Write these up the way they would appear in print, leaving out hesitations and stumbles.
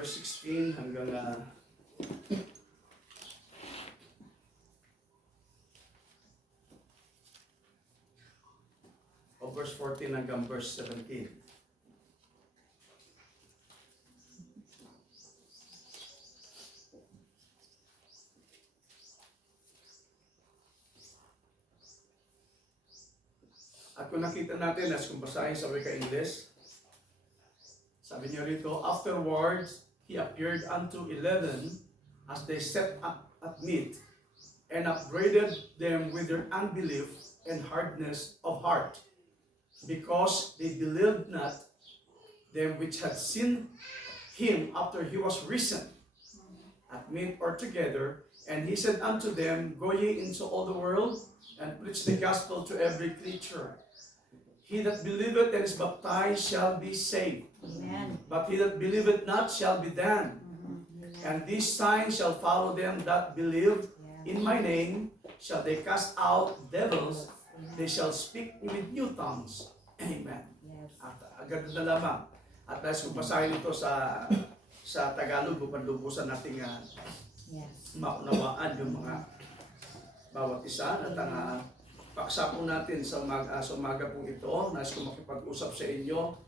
verse 16 hanggang verse 14 hanggang verse 17. At kung nakita natin, as kung basahin sa wika English, sabi niyo rito, afterwards, he appeared unto 11 as they set up at meat and upbraided them with their unbelief and hardness of heart, because they believed not them which had seen him after he was risen at meat or together. And he said unto them, go ye into all the world and preach the gospel to every creature. He that believeth and is baptized shall be saved. Amen. But he that believeth not shall be damned. Amen. And these signs shall follow them that believe. In my name shall they cast out devils. They shall speak with new tongues. Amen. Yes. At agad na lamang. At nais kong basahin ito sa Tagalog upang lubusan nating Yes. maunawaan yung mga bawat isa. At ang paksa po natin sa umaga po ito, nais kong makipag-usap sa inyo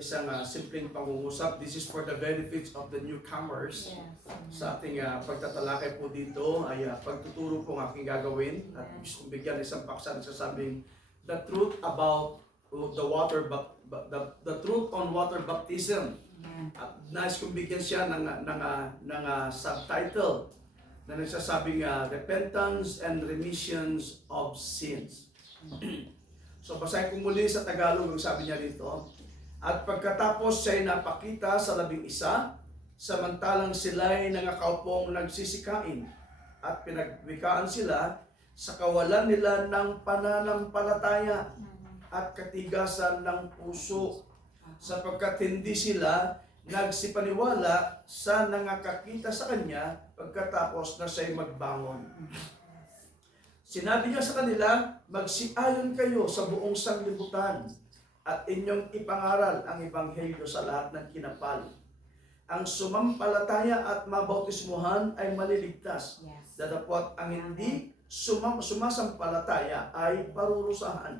isang simpleng pangungusap. This is for the benefits of the newcomers. Yes. Sa ating pagtatalakay po dito ay pagtuturo po ang aking gagawin at gusto kong bigyan isang paksa na sasabing the truth about the the truth on water baptism. At nais kong bigyan siya ng subtitle na nagsasabing repentance and remissions of sins. So basahin ko muli sa Tagalog ang sabi niya dito. At pagkatapos siya'y napakita sa 11, samantalang sila'y nangakaupong nagsisikain at pinagwikaan sila sa kawalan nila ng pananampalataya at katigasan ng puso, sapagkat hindi sila nagsipaniwala sa nangakakita sa kanya pagkatapos na siya'y magbangon. Sinabi niya sa kanila, magsiayon kayo sa buong sanglibutan at inyong ipangaral ang ebanghelyo sa lahat ng kinapal. Ang sumampalataya at mabautismuhan ay maliligtas. Yes. Datapwat ang hindi sumasampalataya ay parurusahan.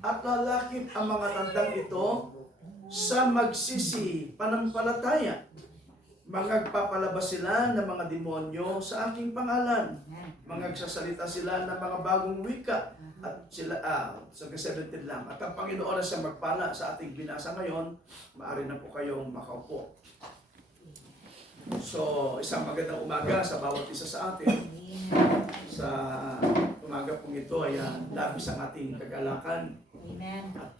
At lalakip ang mga tandang ito sa magsisi panampalataya. Magpapalabas sila ng mga demonyo sa aking pangalan. Magsasalita sila ng mga bagong wika. At sila, sa 17 lang. At ang Panginoon na siya magpala sa ating binasa ngayon, maaari na po kayong makaupo. So, isang magandang umaga sa bawat isa sa atin. Sa umaga pong ito ay labis ang ating kagalakan at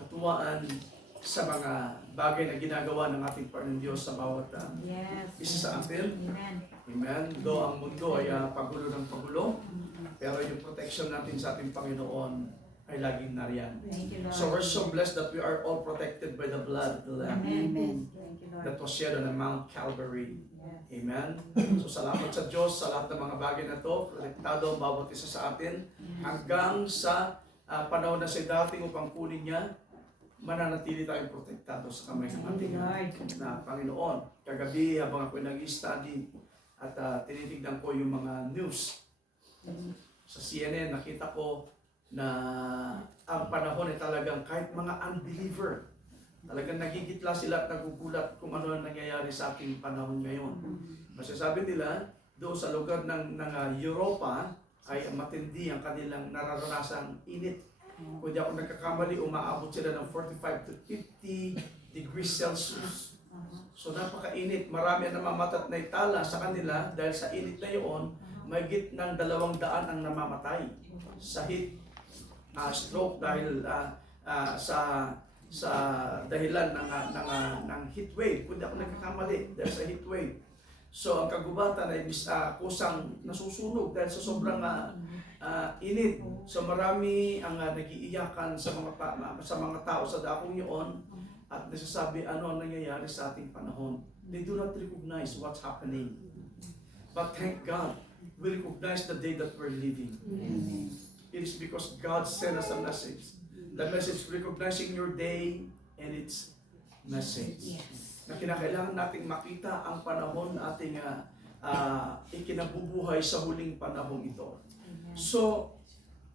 katuwaan sa mga bagay na ginagawa ng ating Panginoon Diyos sa bawat isa sa atin. Amen. Though ang mundo ay pagulo ng pagulo, pero yung protection natin sa ating Panginoon ay laging nariyan. So we're so blessed that we are all protected by the blood of the Lamb that was shed on the Mount Calvary. Amen. So salamat sa Diyos sa lahat ng mga bagay na ito. Protektado ang bawat isa sa atin hanggang sa panahon na siya dating upang kunin niya, mananatili tayong protektado sa kamay ng ating na Panginoon. Kagabi habang ako nag-study at tinitignan ko yung mga news sa CNN, nakita ko na ang panahon ay talagang kahit mga unbeliever, talagang nagigitla sila at nagugulat kung ano ang nangyayari sa ating panahon ngayon. Masasabi nila, doon sa lugar ng Europa ay matindi ang kanilang nararanasang init. Kung di ako nagkakamali, umaabot sila ng 45 to 50 degrees Celsius. So napakainit. Marami ang namamatay na itala sa kanila dahil sa init na yun, mahigit ng 200 ang namamatay sa heat stroke dahil sa dahilan ng heat wave. Kung di ako nagkakamali, dahil sa heat wave. So ang kagubatan ay kusang nasusunog dahil sa sobrang init. So marami ang nagiiyakan sa mga tao sa dakong iyon at nasasabi ano ang nangyayari sa ating panahon. They do not recognize what's happening. But thank God, we recognize the day that we're living. It is because God sent us a message. The message recognizing your day and its message. Yes. Na kinakailangan nating makita ang panahon na ating ikinabubuhay sa huling panahong ito. Amen. So,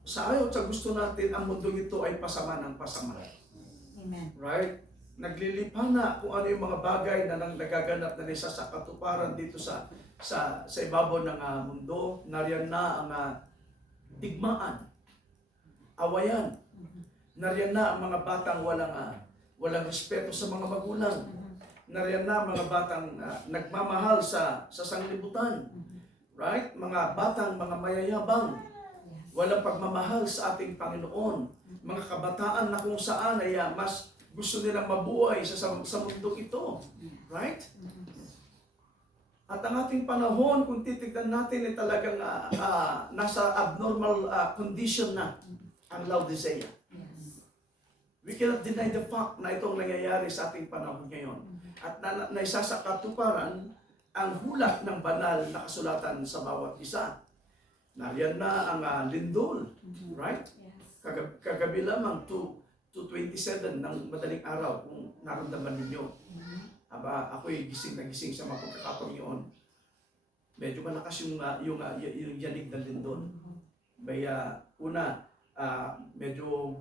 sa ayaw sa gusto natin, ang mundong ito ay pasama ng pasama. Amen. Right? Naglilipang na kung ano yung mga bagay na nagaganap na nisa sa katuparan dito sa ibabaw ng mundo. Nariyan na ang digmaan, awayan. Nariyan na ang mga batang walang respeto sa mga magulang. Nariyan na mga batang nagmamahal sa sanglibutan. Right? Mga batang mga mayayabang. Walang pagmamahal sa ating Panginoon. Mga kabataan na kung saan ay mas gusto nilang mabuhay sa mundong ito. Right? At ang ating panahon, kung titignan natin, ay talagang nasa abnormal condition na ang Laodicea. We cannot deny the fact na itong nangyayari sa ating panahon ngayon. At naisa sa katuparan ang hulat ng banal na kasulatan sa bawat isa. Nariyan na ang lindol, right? Kagabi lamang 2:27 ng madaling araw kung naramdaman ninyo. Ako'y gising na gising sa mga pagkakataon yun. Medyo malakas yung yanig ng lindol. Kaya medyo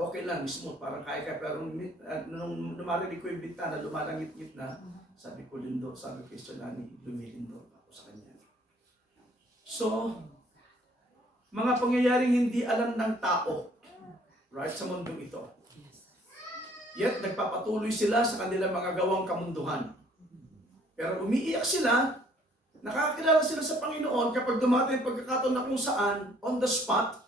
okay lang, smooth, parang kaya. Pero nung namarinig ko yung bintana, lumalangit-ngit na, sabi ko lindol, sabi ko kay Solani, lumilindol ako sa kanya. So, mga pangyayaring hindi alam ng tao, right, sa mundong ito. Yet, nagpapatuloy sila sa kanilang mga gawang kamunduhan. Pero umiiyak sila, nakakilala sila sa Panginoon kapag dumating pagkakataon na kung saan, on the spot,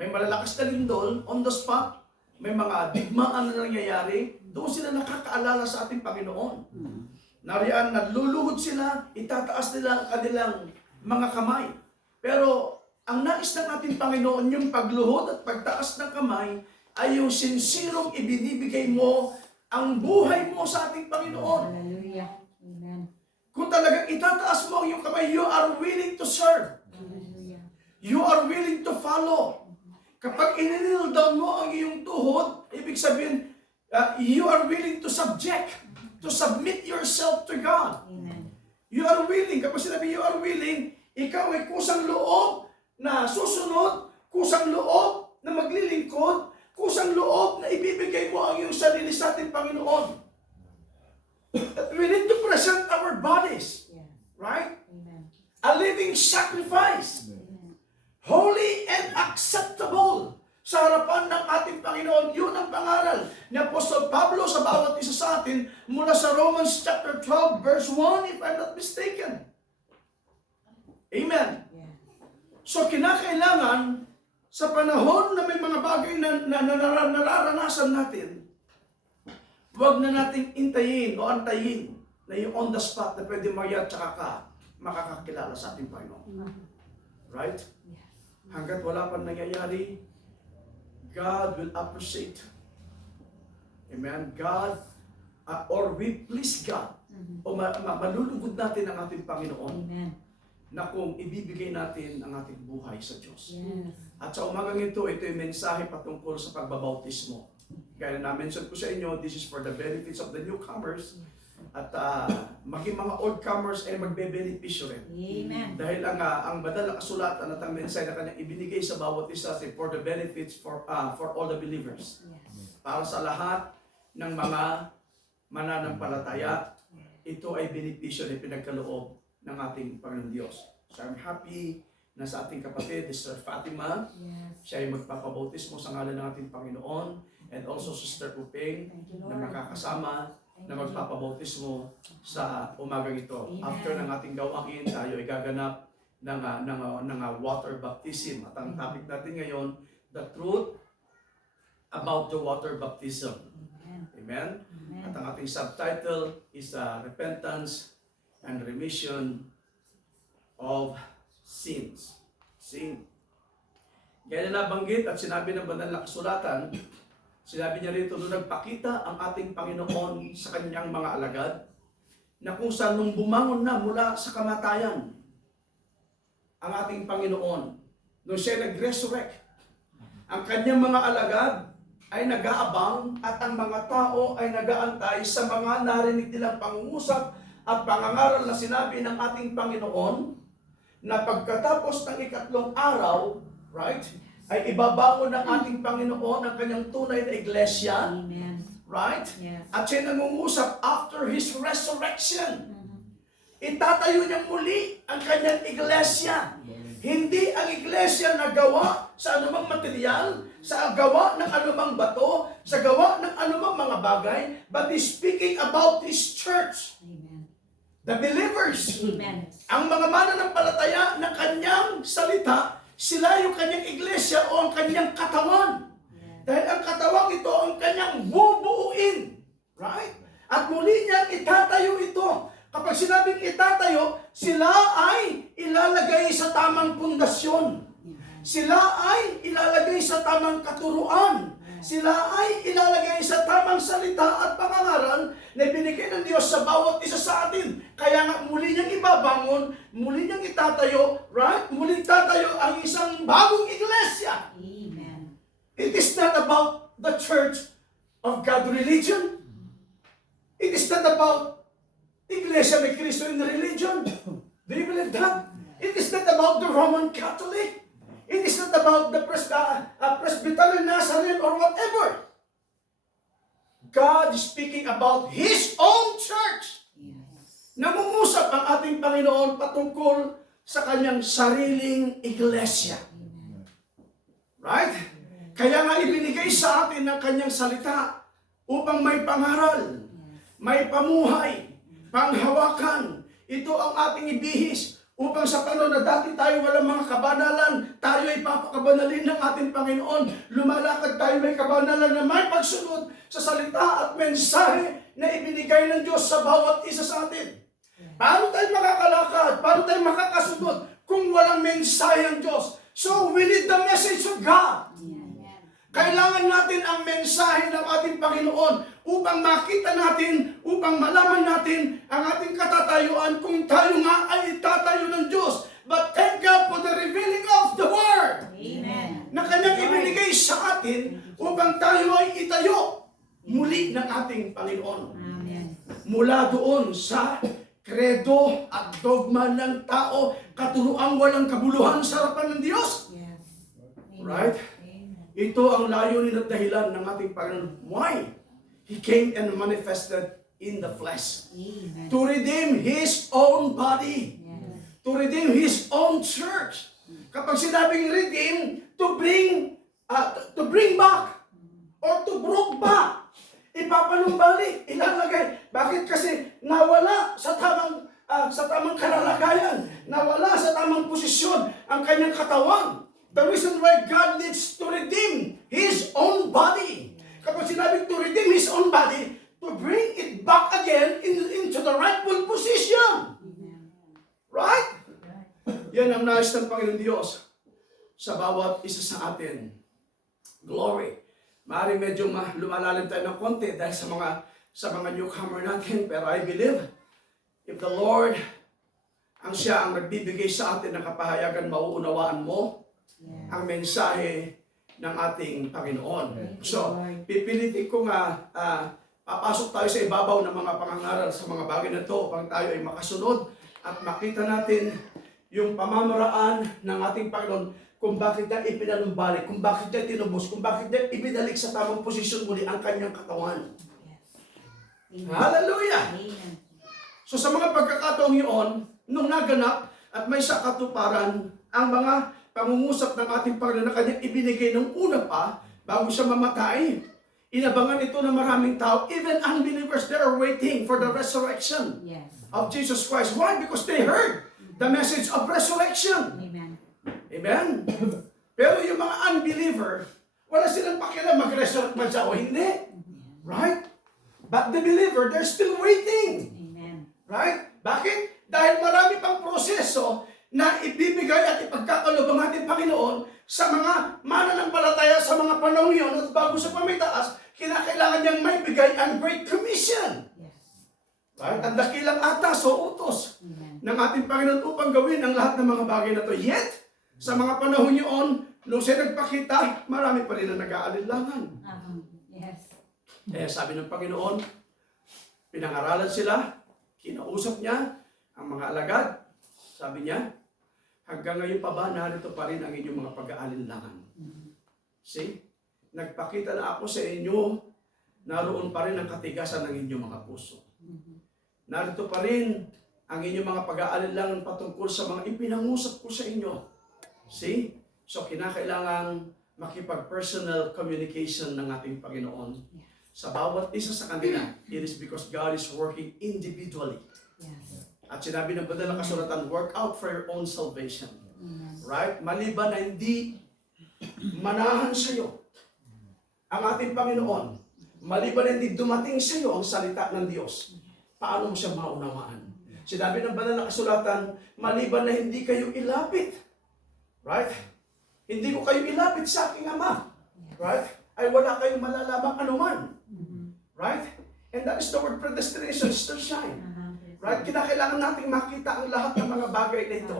may malalakas na lindol, on the spot, may mga digmaan na nangyayari, doon sila nakakaalala sa ating Panginoon. Nariyan, naluluhod sila, itataas nila ang kanilang mga kamay. Pero ang nais ng ating Panginoon, yung pagluhod at pagtaas ng kamay, ay yung sinsirong ibinibigay mo ang buhay mo sa ating Panginoon. Hallelujah. Amen. Kung talagang itataas mo ang iyong kamay, you are willing to serve. Hallelujah. You are willing to follow. Kapag in-kneel down mo ang iyong tuhod, ibig sabihin, you are willing to submit yourself to God. Amen. You are willing. Kapag sinabi you are willing, ikaw ay kusang loob na susunod, kusang loob na maglilingkod, kusang loob na ibibigay mo ang iyong sarili sa ating Panginoon. We need to present our bodies, Yeah. right? Amen. A living sacrifice, Amen. holy and acceptable sa harapan ng ating Panginoon. Yun ang pangaral ni Apostol Pablo sa bawat isa sa atin mula sa Romans chapter 12 verse 1, if I'm not mistaken. Amen. Yeah. So kinakailangan sa panahon na may mga bagay na nararanasan natin, huwag na nating intayin o antayin na yung on the spot na pwede mayat tsaka ka makakakilala sa ating Panginoon. Right? Yes. Hanggat wala pang nangyayari, God will appreciate. Amen? God, or we please God, o malulugod natin ang ating Panginoon Amen. na kung ibibigay natin ang ating buhay sa Diyos. Yes. At sa umagang ito yung mensahe patungkol sa pagbabautismo. Kaya na-mention ko sa inyo, this is for the benefits of the newcomers. At maging mga old-comers ay magbe-benepisyo rin. Amen. Dahil ang banal na kasulatan at ang mensahe na kanyang ibinigay sa bawat isa ay for the benefits for all the believers. Yes. Para sa lahat ng mga mananampalataya, ito ay benepisyo na pinagkaloob ng ating Panginoon Diyos. So I'm happy na sa ating kapatid, Sister Fatima, Yes. siya ay magpapabautismo sa ngalan ng ating Panginoon, and also Sister Upeng Thank you, na Lord. makakasama Thank na you. magpapabautismo sa umagang ito. Amen. After ng ating gawain, tayo ay gaganap ng water baptism. At ang topic natin ngayon, the truth about the water baptism. Amen. Amen? Amen. At ang ating subtitle is repentance and remission of sins. Sin. Kaya na nabanggit at sinabi ng banal na kasulatan, sinabi niya rito, nung nagpakita ang ating Panginoon sa kanyang mga alagad, na kung saan nung bumangon na mula sa kamatayan, ang ating Panginoon, nung siya nag-resurrect, ang kanyang mga alagad ay nag-aabang at ang mga tao ay nag-aantay sa mga narinig nilang pangungusap at pangangaral na sinabi ng ating Panginoon na pagkatapos ng ikatlong araw, right, ay ibabangon ng ating Panginoon ang kanyang tunay na iglesia, Amen. right? Yes. At siya nangungusap after His resurrection. Mhm. Itatayo niya muli ang kanyang iglesia. Hindi ang iglesia na gawa sa anumang material, sa gawa ng anumang bato, sa gawa ng anumang mga bagay, but He's speaking about His church. Amen. The believers. Amen. Ang mga mananampalataya ng kanyang salita, sila yung kanyang iglesia o ang kanyang katawan. Yes. Dahil ang katawang ito ang kanyang bubuuin. Right? At muli niyang itatayo ito. Kapag sinabing itatayo, sila ay ilalagay sa tamang pundasyon. Sila ay ilalagay sa tamang katuruan. Sila ay ilalagay sa tamang salita at pangangaral na binigay ng Diyos sa bawat isa sa atin. Kaya nga muli niyang ibabangon, muli niyang itatayo, right? Muli tatayo ang isang bagong iglesia. Amen. It is not about the Church of God religion. It is not about Iglesia ni Cristo in religion. Do you believe that? It is not about the Roman Catholic. It is not about the Presbyterian Nazarene or whatever. God is speaking about His own church. Yes. Nangungusap ang ating Panginoon patungkol sa kanyang sariling iglesia. Amen. Right? Kaya nga ibinigay sa atin ng kanyang salita upang may pangaral, may pamuhay, panghawakan. Ito ang ating ibihis upang sa panahon na dati tayo walang mga kabanalan, tayo ay papakabanalin ng ating Panginoon. Lumalakad tayo may kabanalan na may pagsunod sa salita at mensahe na ibinigay ng Diyos sa bawat isa sa atin. Paano tayo makakalakad? Paano tayo makakasunod kung walang mensahe ang Diyos? So we need the message of God. Kailangan natin ang mensahe ng ating Panginoon upang makita natin, upang malaman natin ang ating katatayuan kung tayo nga ay itatayo ng Diyos. But thank God for the revealing of the Word Amen. na kanyang ibinigay sa atin upang tayo ay itayo muli ng ating Panginoon. Amen. Mula doon sa kredo at dogma ng tao, katuruang walang kabuluhan sa harapan ng Diyos. Yes. Amen. Right? Amen. Ito ang layunin at dahilan ng ating Panginoon. Why? He came and manifested in the flesh. Amen. To redeem His own body. Yes. To redeem His own church. Kapag sinabing redeem, to bring back. Or to brought back. Ipapanumbalik, ilalagay. Bakit? Kasi nawala sa tamang kalalagayan. Nawala sa tamang posisyon ang kanyang katawan. The reason why God needs to redeem His own body. Kapag sinabing to redeem His own body, to bring it back again into the rightful position. Amen. Right? Yan ang nais ng Panginoon Diyos sa bawat isa sa atin. Glory. Maaaring medyo lumalalim tayo ng konti dahil sa mga newcomer natin, pero I believe if the Lord ang siya ang nagbibigay sa atin ng kapahayagan, mauunawaan mo Yes. ang mensahe ng ating Panginoon. Thank you, So, Lord. pipilitin ko nga papasok tayo sa ibabaw ng mga pangangaral sa mga bagay na ito upang tayo ay makasunod at makita natin yung pamamaraan ng ating Panginoon kung bakit niya ipinanumbalik, kung bakit niya tinubos, kung bakit niya ibinalik sa tamang posisyon muli ang kanyang katawan. Yes. Amen. Hallelujah! Amen. So sa mga pagkakataong yun, nung naganap at may sakatuparan ang mga pangungusap ng ating Panginoon na kanyang ibinigay ng una pa bago siya mamatay. Inabangan ito ng maraming tao. Even unbelievers, they are waiting for the resurrection Yes. of Jesus Christ. Why? Because they heard the message of resurrection. Amen. Amen? Pero yung mga unbeliever, wala silang pakialam mag-resurrect man siya o hindi. Right? But the believer, they're still waiting. Amen. Right? Bakit? Dahil marami pang proseso na ibibigay at ipagkakalob ang ating Panginoon sa mga mananampalataya sa mga panahon yun at bago sa pamitaas, kinakailangan niyang may bigay ang Great Commission. Yes. Right? Ang dakilang atas o utos Amen. ng ating Panginoon upang gawin ang lahat ng mga bagay na to. Yet, sa mga panahon yun, Nung siya nagpakita, marami pa rin ang nag-aalinlangan. Yes. Sabi ng Panginoon, pinangaralan sila, kinausap niya ang mga alagad. Sabi niya, hanggang ngayon pa ba, narito pa rin ang inyong mga pag-aalinlangan? See? Nagpakita na ako sa inyo, naroon pa rin ang katigasan ng inyong mga puso. Narito pa rin ang inyong mga pag-aalinlangan patungkol sa mga ipinangusap ko sa inyo. See? So, kinakailangan makipag-personal communication ng ating Panginoon. Sa bawat isa sa kanila, it is because God is working individually. Yes. At sinabi ng banal na kasulatan, work out for your own salvation. Right? Maliban na hindi manahan sa iyo ang ating Panginoon, maliban na hindi dumating sa iyo ang salita ng Diyos, paano mo siya maunawaan? Sinabi ng banal na kasulatan, maliban na hindi kayo ilapit. Right? Hindi ko kayo ilapit sa aking Ama. Right? Ay wala kayong malalamang anuman. Right? And that is the word predestination, still shine. Right? Kinakailangan nating makita ang lahat ng mga bagay na ito.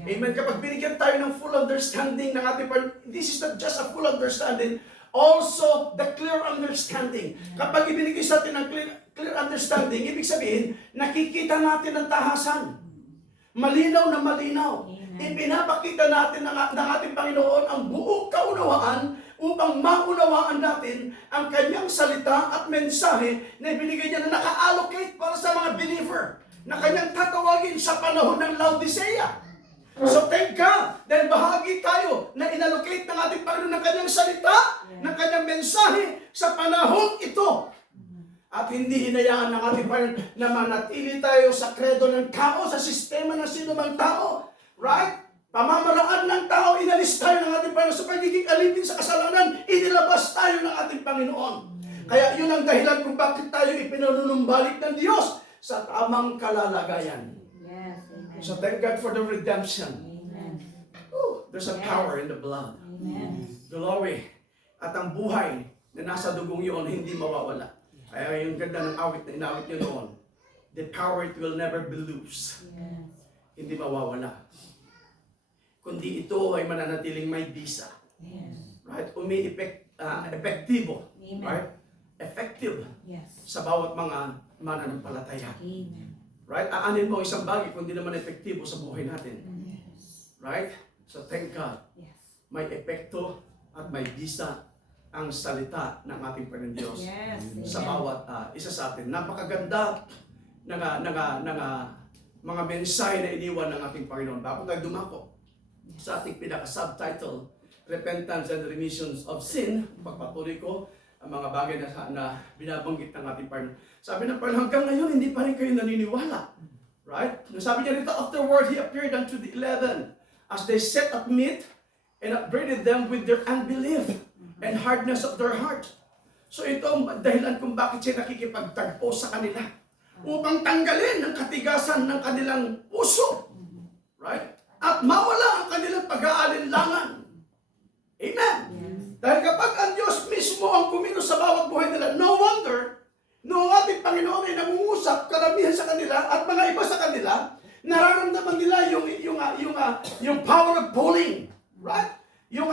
Amen. Kapag binigyan tayo ng full understanding ng ating this is not just a full understanding, also the clear understanding. Kapag ibinigay sa atin ng clear understanding, ibig sabihin, nakikita natin ang tahasan. Malinaw na malinaw. Ipinapakita natin ng ating Panginoon ang buong kaunawaan upang maunawaan natin ang kanyang salita at mensahe na ibinigay niya na naka-allocate para sa mga believer na kanyang tatawagin sa panahon ng Laodicea. So thank God, dahil bahagi tayo na inallocate ng ating Panginoon ng kanyang salita, ng kanyang mensahe sa panahon ito. At hindi hinayaan ng ating Panginoon na manatili tayo sa kredo ng tao, sa sistema ng sinumang tao. Right? Pamamaraan ng tao, inalis tayo ng ating Panginoon sa pagiging alipin sa kasalanan, inilabas tayo ng ating Panginoon. Kaya yun ang dahilan kung bakit tayo ipinanunumbalik ng Diyos sa tamang kalalagayan. Yes. Amen. So thank God for the redemption. Amen. There's a power in the blood. Amen. Glory. At ang buhay na nasa dugong yun, hindi mawawala. Kaya yung ganda ng awit na inawit nyo noon, the power it will never be loose. Yes. Hindi mawawala. Kundi ito ay mananatiling may bisa. Yes. Right? Epektibo. Amen. Right? Effective Yes. sa bawat mga mananampalataya. Amen. Right? Aanin mo isang bagay kung di naman epektibo sa buhay natin. Yes. Right? So thank God. Yes. May epekto at may bisa ang salita ng ating Panginoon Diyos Yes. sa Amen. bawat isa sa atin. Napakaganda ng mga mensahe na iniwan ng ating Panginoon. Bago tayo dumako sa ating pinaka-subtitle, Repentance and Remissions of Sin, pagpatuloy ko ang mga bagay na binabanggit ng ating Panginoon. Sabi ng Panginoon, hanggang ngayon hindi pa rin kayo naniniwala. Right? Sabi niya rito, afterward, He appeared unto the 11 as they sat at meat and upbraided them with their unbelief and hardness of their heart. So ito ang dahilan kung bakit siya nakikipagtagpo sa kanila upang tanggalin ang katigasan ng kanilang puso. Right? At mawala ang kanilang pag-aalinlangan. Amen? Yes. Dahil kapag ang Diyos mismo ang kumilos sa bawat buhay nila, no wonder, noong ating Panginoon ay nangungusap, karamihan sa kanila at mga iba sa kanila, nararamdaman nila yung power of pulling. Right? Yung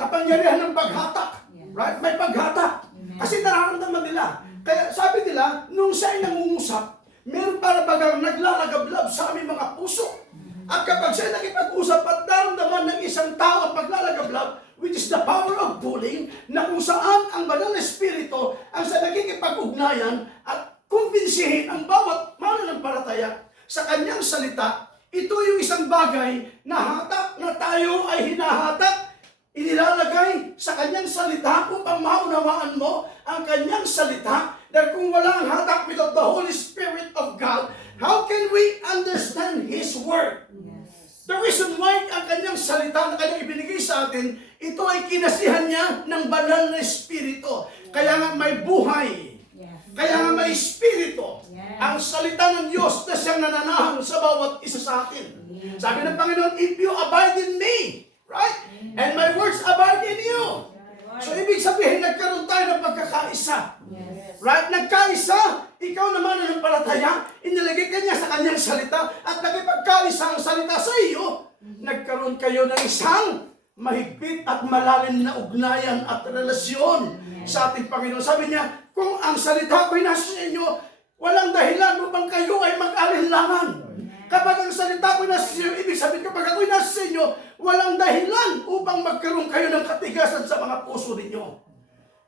kapangyarihan ng paghatak. Right? May paghatak. Kasi nararamdaman nila. Kaya sabi nila, nung siya ay nangungusap, meron para bagang naglalagablab sa aming mga puso. At kapag siya nakipag-usap at naramdaman ng isang tao ang paglalagablab, which is the power of pulling, na kung saan ang banal na espiritu ang sa nakikipag-ugnayan at kumbinsihin ang bawat mananampalataya sa kanyang salita, ito yung isang bagay na hatak na tayo ay hinahatak, inilalagay sa kanyang salita upang maunawaan mo ang kanyang salita. Dahil kung wala ang hatak without the Holy Spirit of God, how can we understand His Word? Yes. The reason why ang kanyang salita na kanyang ibinigay sa atin, ito ay kinasihan niya ng banal na espiritu. Kaya nga may buhay. Yes. Kaya nga may espiritu. Yes. Ang salita ng Diyos na siyang nananahan sa bawat isa sa atin. Yes. Sabi ng Panginoon, if you abide in me, right? And my words abide in you. So ibig sabihin, nagkaroon tayo ng pagkakaisa. Yes. Right? Nagkaisa, ikaw naman ang palataya, inilagay ka niya sa kanyang salita, at nagipagkaisa ang salita sa iyo, nagkaroon kayo ng isang mahigpit at malalim na ugnayan at relasyon sa ating Panginoon. Sabi niya, kung ang salita ko'y nasa sa inyo, walang dahilan upang kayo ay mag-alinlangan. Kapag ang salita ko'y nasa sa inyo, ibig sabihin kapag ako'y nasa sa inyo, walang dahilan upang magkaroon kayo ng katigasan sa mga puso ninyo.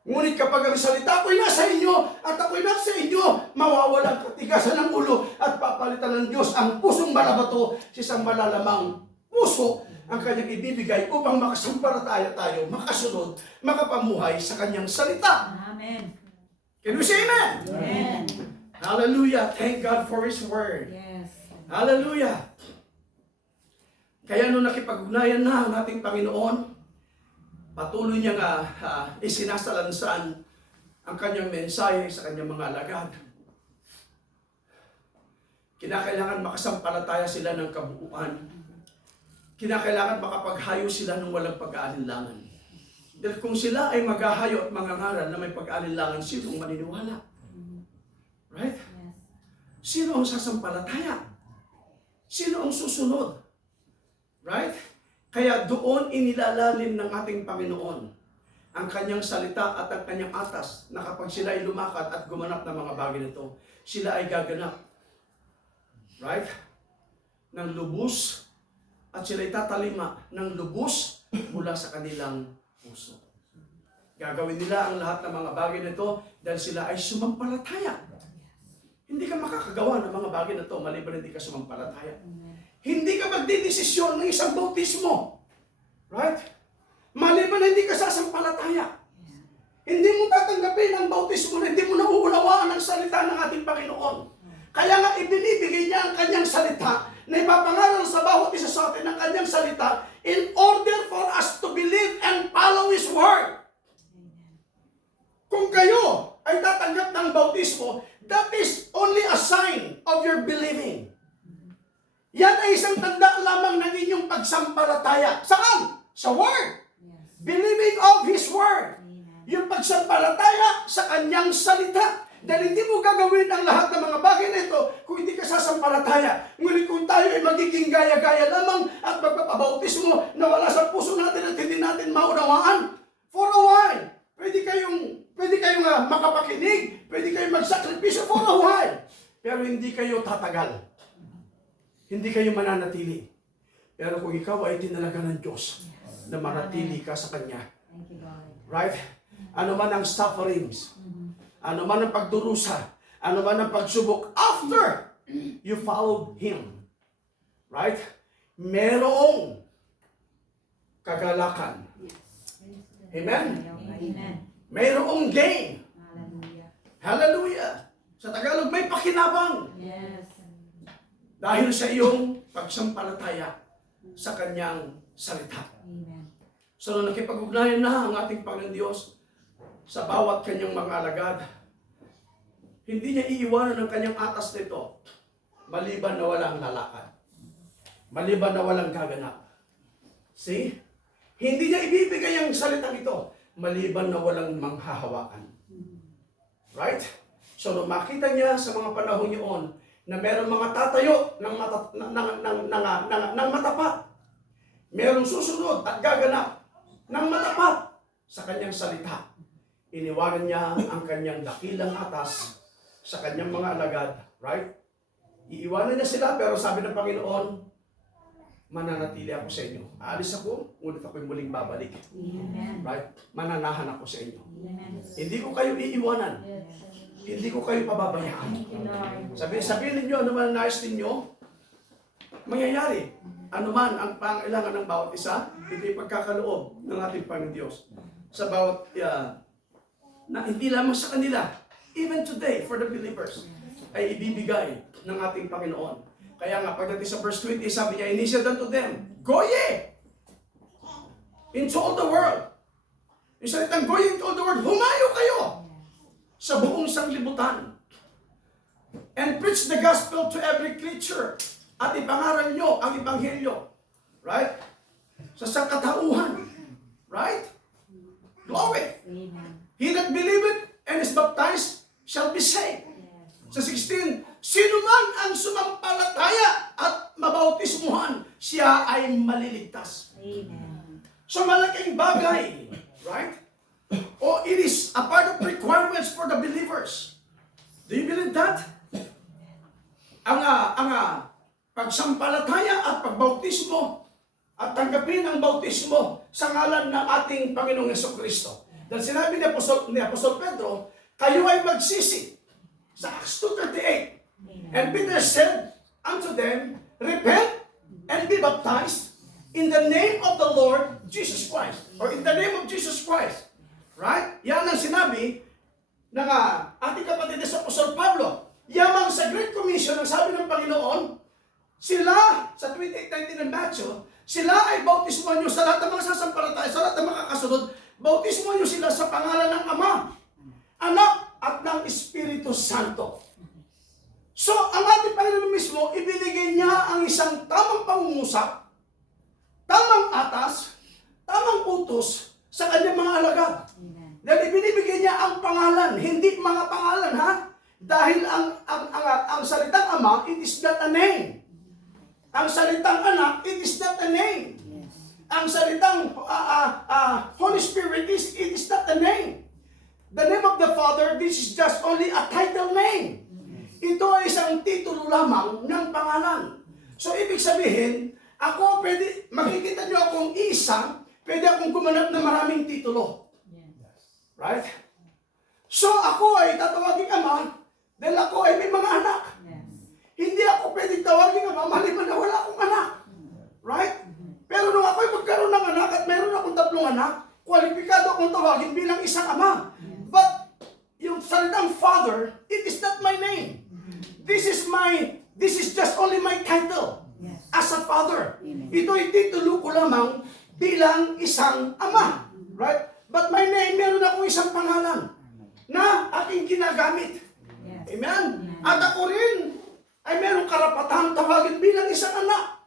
Ngunit kapag ang salita ko'y nasa inyo at ako'y nasa inyo, mawawalang katigasan ng ulo at papalitan ng Diyos ang pusong malabato sa isang malalamang puso ang kanyang ibibigay upang makasampalataya tayo, makasunod, makapamuhay sa kanyang salita. Amen. Can we say amen? Amen. Hallelujah. Thank God for His Word. Yes. Hallelujah. Kaya nung nakipag-ugnayan na ang ating Panginoon, patuloy niya nga isinasalansan ang kanyang mensahe sa kanyang mga alagad. Kinakailangan makasampalataya sila ng kabuuan. Kinakailangan makapaghayo sila ng walang pag-aalinlangan. Dahil kung sila ay maghahayo at mangangaral na may pag-aalinlangan, sino ang maniniwala? Right? Yes. Sino ang sasampalataya? Sino ang susunod? Right? Kaya doon inilalalim ng ating Panginoon ang kanyang salita at ang kanyang atas na kapag sila ay lumakad at gumanap ng mga bagay nito, sila ay gaganap. Right? Ng lubos at sila ay tatalima ng lubos mula sa kanilang puso. Gagawin nila ang lahat ng mga bagay nito dahil sila ay sumampalataya. Hindi ka makakagawa ng mga bagay na ito maliban hindi ka sumampalataya. Hindi ka magdidesisyon ng isang bautismo. Right? Maliban na hindi ka sasampalataya. Hindi mo tatanggapin ang bautismo na hindi mo nauunawaan ang salita ng ating Panginoon. Kaya nga ibinibigay niya ang kanyang salita na ipapangaral sa bawat isa sa atin ng kanyang salita in order for us to believe and follow His Word. Kung kayo ay tatanggap ng bautismo, that is only a sign of your believing. Yan ay isang tanda lamang ng inyong pagsampalataya. Saan? Sa Word. Yes. Believing of His Word. Amen. Yung pagsampalataya sa kanyang salita. Dahil hindi mo gagawin ang lahat ng mga bagay na ito kung hindi ka sasampalataya. Ngunit kung tayo ay magiging gaya-gaya lamang at magpapabautismo na wala sa puso natin at hindi natin maunawaan, for a while, pwede kayong makapakinig, pwede kayong magsakripisyo for a while, pero hindi kayo tatagal. Hindi kayo mananatili. Pero kung ikaw ay tinalaga ng Diyos na manatili ka sa Kanya, Thank you, God. right? Ano man ang sufferings, ano man ang pagdurusa, ano man ang pagsubok, after you followed Him, right? Merong kagalakan. Amen? Amen. Mayroong gain. Hallelujah. Hallelujah! Sa Tagalog, may pakinabang. Yes. Dahil sa iyong pagsampalataya sa Kanyang salita. Amen. So, nung nakipag-ugnayan na ang ating Panginoon Diyos sa bawat Kanyang mga alagad, hindi niya iiwanan ang Kanyang atas nito maliban na walang lalakad. Maliban na walang gaganap. See? Hindi niya ibibigay ang salitang ito maliban na walang manghahawakan. Right? So, nung makita niya sa mga panahon yun na meron mga tatayo ng matapat, merong susunod at gaganap ng matapat sa kanyang salita. Iniwanan niya ang kanyang dakilang atas sa kanyang mga alagad. Right? Iiwanan niya sila pero sabi ng Panginoon, mananatili ako sa inyo. Aalis ako, ngunit ako'y muling babalik. Amen. Right? Mananahan ako sa inyo. Amen. Hindi ko kayo iiwanan. Hindi ko kayo pababayaan. Thank you, Lord. Sabihin ninyo, ano man nais ninyo, mangyayari. Ano man ang pangailangan ng bawat isa, ito'y pagkakaloob ng ating Panginoon Diyos. Sa bawat, na hindi lamang sa kanila, even today, for the believers, ay ibibigay ng ating Panginoon. Kaya nga, pagdating sa verse 20, sabi niya, "And he said unto them, Go ye into all the world." Yung salitang go ye into all the world, humayo kayo sa buong sanglibutan. And preach the gospel to every creature. At ipangaral nyo ang ebanghelyo. Right? Sa sangkatauhan. Right? Glory. Amen. He that believeth and is baptized shall be saved. Yes. Sa 16, sino man ang sumampalataya at mabautismuhan, siya ay maliligtas. Amen. So malaking bagay, right? O it is a part of requirements for the believers. Do you believe that? Ang pagsampalataya at pagbautismo at tanggapin ang bautismo sa ngalan ng ating Panginoong Jesucristo. Dahil sinabi ni Apostol Pedro, kayo ay magsisi sa Acts 2:38. And Peter said unto them, repent and be baptized in the name of the Lord Jesus Christ. Or in the name of Jesus Christ. Right? Yan ang sinabi ng ating kapatid sa Apostol Pablo. Yamang sa Great Commission, ang sabi ng Panginoon, sila, sa 28:19 ng Matthew, sila ay bautismo nyo sa lahat ng mga sasampalataya, sa lahat ng mga kasunod, bautismo nyo sila sa pangalan ng Ama, Anak, at ng Espiritu Santo. So, ang ating Panginoon mismo, ibinigay niya ang isang tamang pangungusap, tamang atas, tamang utos sa kanyang mga alagad. Dahil ibinibigay niya ang pangalan, hindi mga pangalan, ha? Dahil ang salitang Ama, it is not a name. Ang salitang Anak, it is not a name. Ang salitang Holy Spirit, it is not a name. The name of the Father, this is just only a title name. Ito ay isang titulo lamang ng pangalan. So, ibig sabihin, ako pwede, makikita niyo akong isa, pwede akong gumanap ng maraming titulo. Right? So, ako ay tatawagin Ama, dahil ako ay may mga anak. Hindi ako pwedeng tawagin Ama, maliban na wala akong anak. Right? Pero nung ako ay magkaroon ng anak at meron akong 3 anak, kwalipikado akong tawagin bilang isang ama. But, yung salitang Father, it is not my name. This is just only my title as a father. Ito ay titulo ko lamang bilang isang ama. Right? But my name, meron akong isang pangalan na aking ginagamit. Amen? At ako rin ay meron karapatang tawagin bilang isang anak.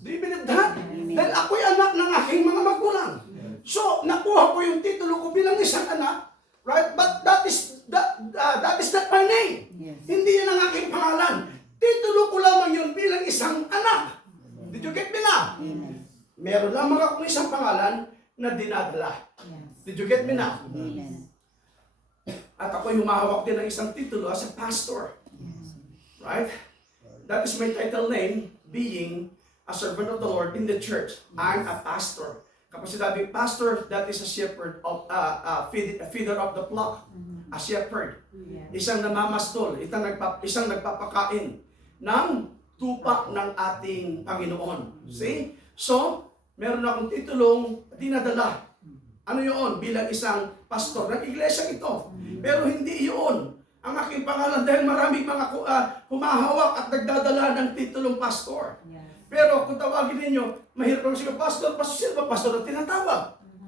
Do you believe that? Dahil ako'y anak ng aking mga magulang. So, nakuha ko yung titulo ko bilang isang anak. Right? But that is not my name. Hindi yan ang aking pangalan. Titulo ko lamang yun bilang isang anak. Did you get me now? Meron lamang akong isang pangalan na dinadala. Did you get me now? At ako'y humahawak din ng isang titulo as a pastor. Right? That is my title name, being a servant of the Lord in the church. I'm a pastor. Kapag sinabi pastor, that is a shepherd of a feeder of the flock. A shepherd. Isang namamastol, isang nagpapakain ng tupa ng ating Panginoon. See? So, meron akong titulong dinadala. Ano yun? Bilang isang pastor ng iglesia ito. Pero hindi yun ang aking pangalan dahil maraming mga humahawak at nagdadala ng titulong pastor. Pero kung tawagin ninyo, mahirap naman siya, pastor, sino ba pastor na tinatawag?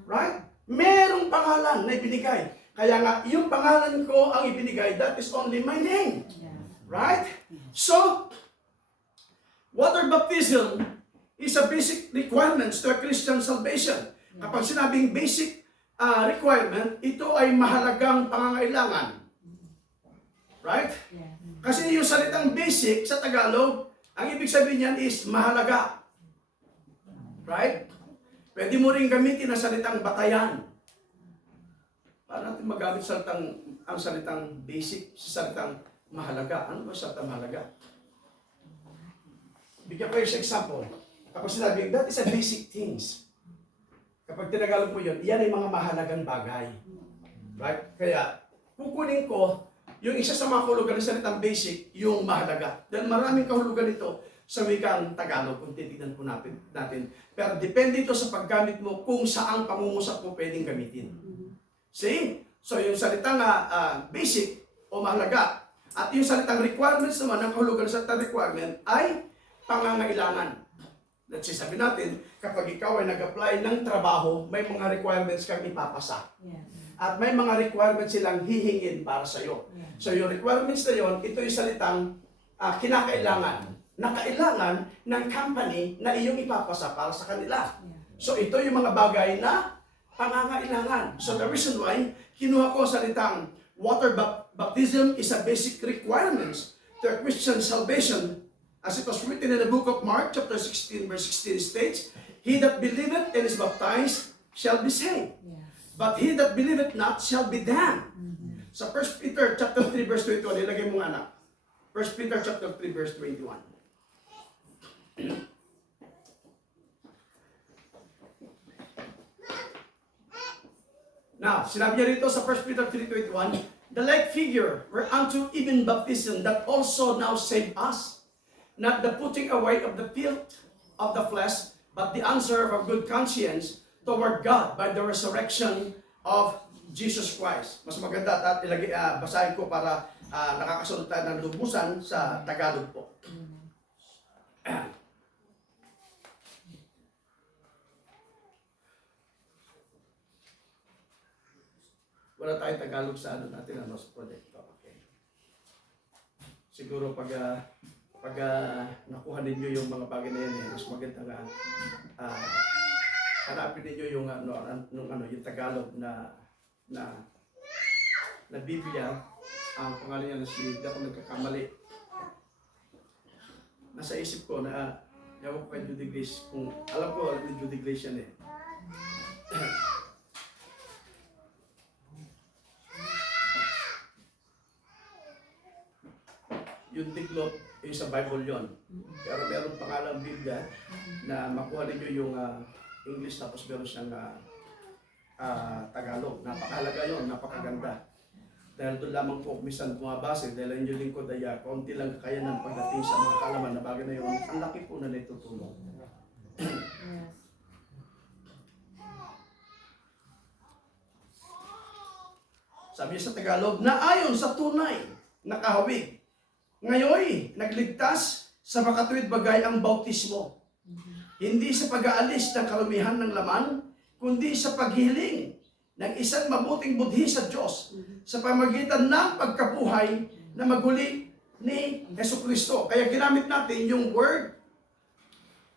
Right? Merong pangalan na ibinigay. Kaya nga, yung pangalan ko ang ibinigay, that is only my name. Right? So, water baptism is a basic requirement to a Christian salvation. Kapag sinabing basic requirement, ito ay mahalagang pangangailangan. Right? Kasi yung salitang basic sa Tagalog, ang ibig sabihin niyan is mahalaga. Right? Pwede mo rin gamitin ang salitang batayan. Paano natin magamit ang salitang basic sa salitang mahalaga? Ano ba salitang mahalaga? Bigyan ko yung example. Kapag sinabi, that is a basic things. Kapag tinagalog mo yun, yan ay mga mahalagang bagay. Right? Kaya, kukunin ko yung isa sa mga kahulugan ng salitang basic, yung mahalaga. Dahil maraming kahulugan ito sa wikang Tagalog, kung titignan po natin. Pero depende ito sa paggamit mo kung saang pangungusap mo pwedeng gamitin. See? So yung salitang basic o mahalaga at yung salitang requirements naman, ang kahulugan ng salitang requirement ay pangangailangan. Let's say, sabi natin, kapag ikaw ay nag-apply ng trabaho, may mga requirements kang ipapasa. At may mga requirements silang hihingin para sa iyo. So yung requirements na yon, ito yung salitang kinakailangan. Na kailangan ng company na iyong ipapasa para sa kanila. So ito yung mga bagay na pangangailangan. So the reason why, kinuha ko salitang water baptism is a basic requirements to a Christian salvation. As it was written in the book of Mark, chapter 16, verse 16 states, he that believeth and is baptized shall be saved. Yes. But he that believeth not shall be damned. Mhm. Sa 1 Peter chapter 3 verse 21, ilagay mo nga anak. 1 Peter chapter 3 verse 21. Now, sinabi niya rito sa 1 Peter 3:21, the like figure whereunto even baptism that also now save us, not the putting away of the filth of the flesh, but the answer of a good conscience toward God by the resurrection of Jesus Christ. Mas maganda at ilagay, basahin ko para nakakasunod tayo ng lubusan sa Tagalog po. Ayan. Wala tayong Tagalog sa ano natin, sa proyekto. Okay. Siguro pag nakuha ninyo yung mga bagay na yan, mas maganda nga hanapin ninyo yung yung Tagalog na Biblia. Ang pangalan niya na hindi ako nagkakamali. Nasa isip ko na ewan ko kay Judy Grace, kung alam ko ni Judy Grace yan eh. Yung tiklop, yung sa Bible yon. Pero meron pangalang Biblia na makuha ninyo yung English tapos meron siyang Tagalog. Napakahalaga yon, napakaganda. Dahil doon lamang po minsan bumabase dahil ang inyong lingkod ay konti lang kakayanan pagdating sa mga kalaman na bagay na yun. Ang laki po na naitutulong. Yes. Sabi sa Tagalog, na ayon sa tunay na kahawig, ngayon nagligtas sa makatuwid bagay ang bautismo. Hindi sa pag-aalis ng karumihan ng laman, kundi sa paghiling ng isang mabuting budhi sa Diyos sa pamagitan ng pagkabuhay na maguli ni Jesucristo. Kaya ginamit natin yung word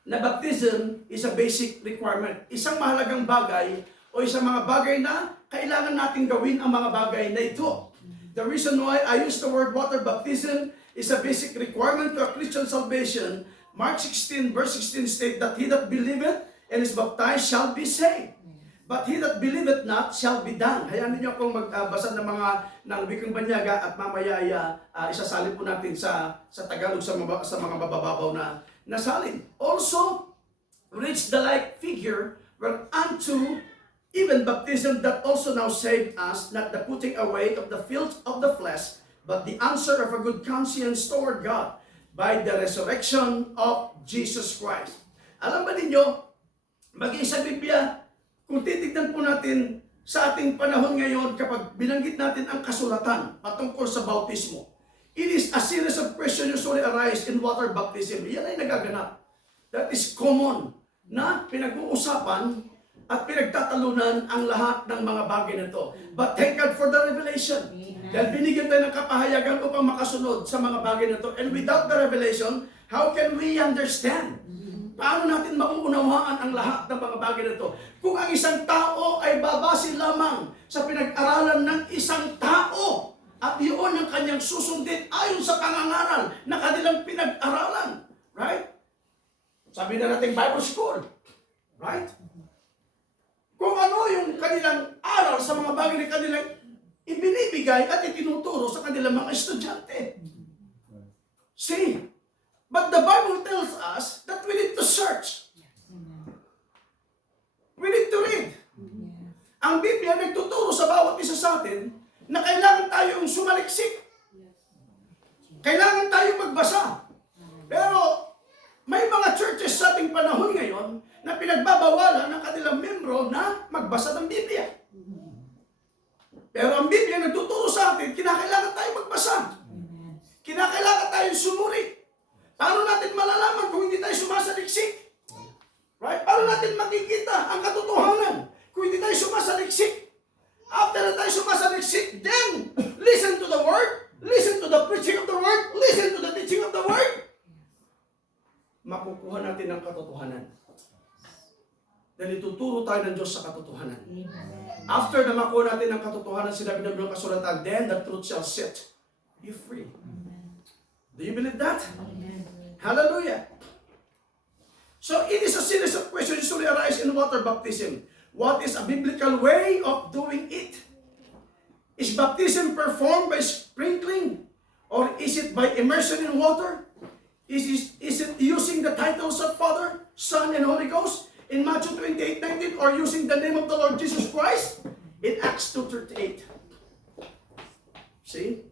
na baptism is a basic requirement. Isang mahalagang bagay o isang mga bagay na kailangan natin gawin ang mga bagay na ito. The reason why I use the word water baptism is a basic requirement to a Christian salvation. Mark 16 verse 16 state that he that believeth and is baptized shall be saved. But he that believeth not shall be damned. Hayaan niyo akong magbasa ng ng wikang banyaga at mamaya ay isasalin po natin sa Tagalog sa mga mabababaw na salin. Also, reach the like figure whereunto even baptism that also now saved us, not the putting away of the filth of the flesh, but the answer of a good conscience toward God by the resurrection of Jesus Christ. Alam ba ninyo, maging sa Biblia, kung titignan po natin sa ating panahon ngayon kapag binanggit natin ang kasulatan patungkol sa bautismo, it is a series of questions usually arise in water baptism. Yan ay nagaganap. That is common na pinag-uusapan at pinagtatalunan ang lahat ng mga bagay na ito. But thank God for the revelation. Dahil binigyan tayo ng kapahayagan upang makasunod sa mga bagay na ito. And without the revelation, how can we understand? Paano natin mauunawaan ang lahat ng mga bagay na ito? Kung ang isang tao ay babase lamang sa pinag-aralan ng isang tao at iyon ang kanyang susundin ayon sa pangangaral na kanilang pinag-aralan. Right? Sabi na natin Bible school. Right? Kung ano yung kanilang aral sa mga bagay na kanilang ibinibigay at itinuturo sa kanilang mga estudyante. See? But the Bible tells us that we need to search. We need to read. Ang Biblia nagtuturo sa bawat isa sa atin na kailangan tayong sumaliksik. Kailangan tayong magbasa. Pero may mga churches sa ating panahon ngayon na pinagbabawalan ng kanilang membro na magbasa ng Biblia. Pero ang Biblia nagtuturo sa atin, kinakailangan tayong magbasa. Kinakailangan tayong sumuri. Paano natin malalaman kung hindi tayo sumasaliksik? Right? Paano natin makikita ang katotohanan kung hindi tayo sumasaliksik? After na tayo sumasaliksik, then listen to the word, listen to the preaching of the word, listen to the teaching of the word. Makukuha natin ang katotohanan. Dahil ituturo tayo ng Diyos sa katotohanan. After na makuha natin ang katotohanan, sinabi ng mga kasulatan, then the truth shall set you free. Do you believe that? Hallelujah. So it is a series of questions usually arise in water baptism. What is a biblical way of doing it? Is baptism performed by sprinkling? Or is it by immersion in water? Is it using the titles of Father, Son, and Holy Ghost in Matthew 28:19, or using the name of the Lord Jesus Christ in Acts 2:38? See?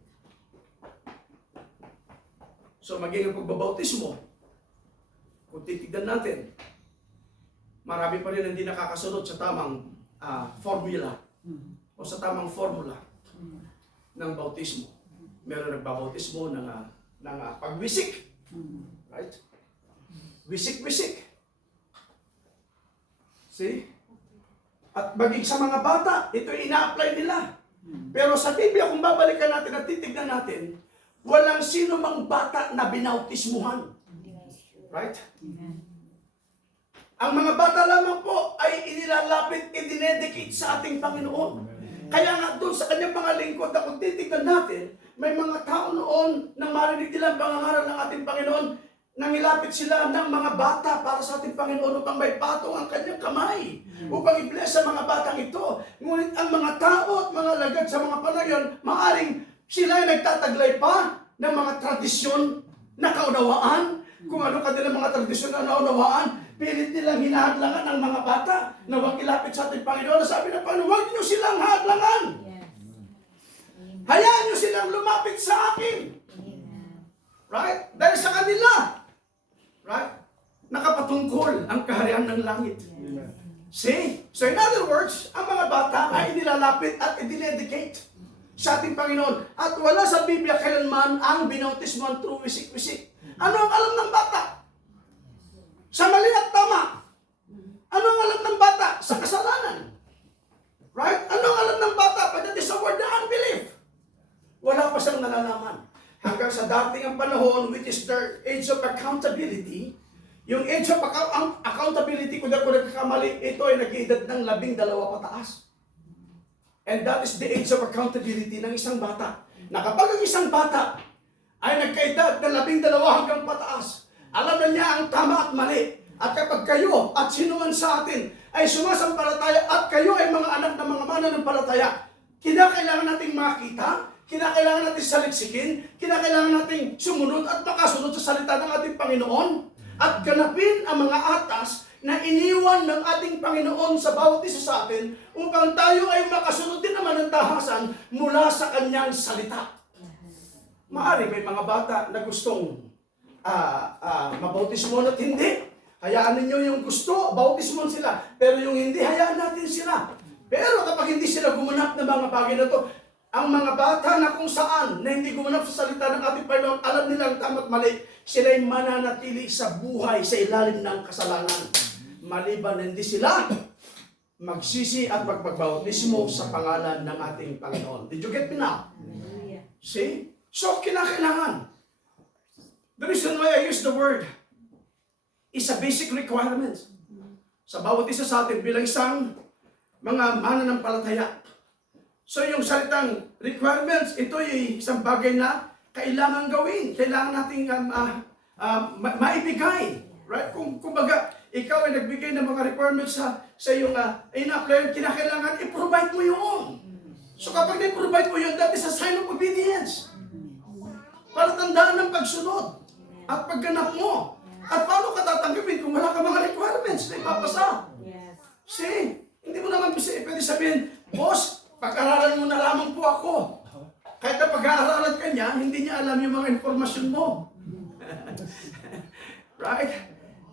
So magiging pagbabautismo, kung titignan natin, marami pa rin hindi nakakasunod sa tamang formula o sa tamang formula ng bautismo. Meron nagbabautismo ng pagwisik. Right? Wisik-wisik. See? At maging sa mga bata, ito ina-apply nila. Pero sa Biblia, kung babalikan natin at titignan natin, walang sino mang bata na binautismuhan. Right? Ang mga bata lamang po ay inilalapit, idinedicate sa ating Panginoon. Kaya nga doon sa kanyang mga lingkod na kung titignan natin, may mga tao noon nang marinig nila ang pangangaral ng ating Panginoon, nangilapit sila ng mga bata para sa ating Panginoon upang may patong ang kanyang kamay, upang i-bless sa mga batang ito. Ngunit ang mga tao at mga lagad sa mga panayon, maaring sila ay nagtataglay pa ng mga tradisyon na kaunawaan. Kung ano kanilang mga tradisyon na naunawaan, pilit nilang hinahadlangan ang mga bata na huwag ilapit sa ating Panginoon. Sabi ng Panginoon, huwag niyo silang hadlangan. Hayaan niyo silang lumapit sa akin. Right? Dahil sa kanila, right? Nakapatungkol ang kaharian ng langit. See? So in other words, ang mga bata ay inilalapit at idinedicate sa ating Panginoon. At wala sa Biblia kailanman ang binautismuhan through wisik-wisik. Ano ang alam ng bata? Sa mali at tama. Ano ang alam ng bata? Sa kasalanan. Right? Ano ang alam ng bata? Pagdating sa word na unbelief. Wala pa siyang nalalaman. Hanggang sa dating ang panahon, which is the age of accountability, yung age of accountability, kung nagkakamali, ito ay nag-iedad ng 12 pataas. And that is the age of accountability ng isang bata. Na kapag ang isang bata ay nagkaedad ng 12 hanggang pataas, alam na niya ang tama at mali. At kapag kayo at sinuman sa atin ay sumasampalataya at kayo ay mga anak ng mga mananampalataya, kinakailangan nating makita, kinakailangan natin saliksikin, kinakailangan nating sumunod at makasunod sa salita ng ating Panginoon at ganapin ang mga atas na iniwan ng ating Panginoon sa bawat isa sa atin upang tayo ay makasunod din naman ng tahasan mula sa kanyang salita. Maari may mga bata na gustong mabautismo at hindi. Hayaan ninyo yung gusto, bautismon sila. Pero yung hindi, hayaan natin sila. Pero kapag hindi sila gumanap ng mga bagay na to, ang mga bata na kung saan na hindi gumanap sa salita ng ating Panginoon, alam nila ang tama at mali, sila ay mananatili sa buhay sa ilalim ng kasalanan. Maliban hindi sila magsisi at magpagbautismo sa pangalan ng ating Panginoon. Did you get me now? See? So, kinakailangan. The reason why I use the word is a basic requirement sa bawat isa sa atin bilang isang mga mananampalataya. So yung salitang requirements, ito ay isang bagay na kailangan gawin. Kailangan nating maibigay. Right? Kumbaga, ikaw ay nagbigay ng mga requirements sa iyong ina-apply, kinakailangan i-provide mo yun. So kapag na-provide mo yun, that is a sign of obedience. Palatandaan ng pagsunod at pagganap mo. At paano ka tatanggapin kung wala ka mga requirements na ipapasa? See, hindi mo naman pwede sabihin, boss, pag-aralan mo na lamang po ako. Kahit na pag-aaralan ka niya, hindi niya alam yung mga informasyon mo. Right?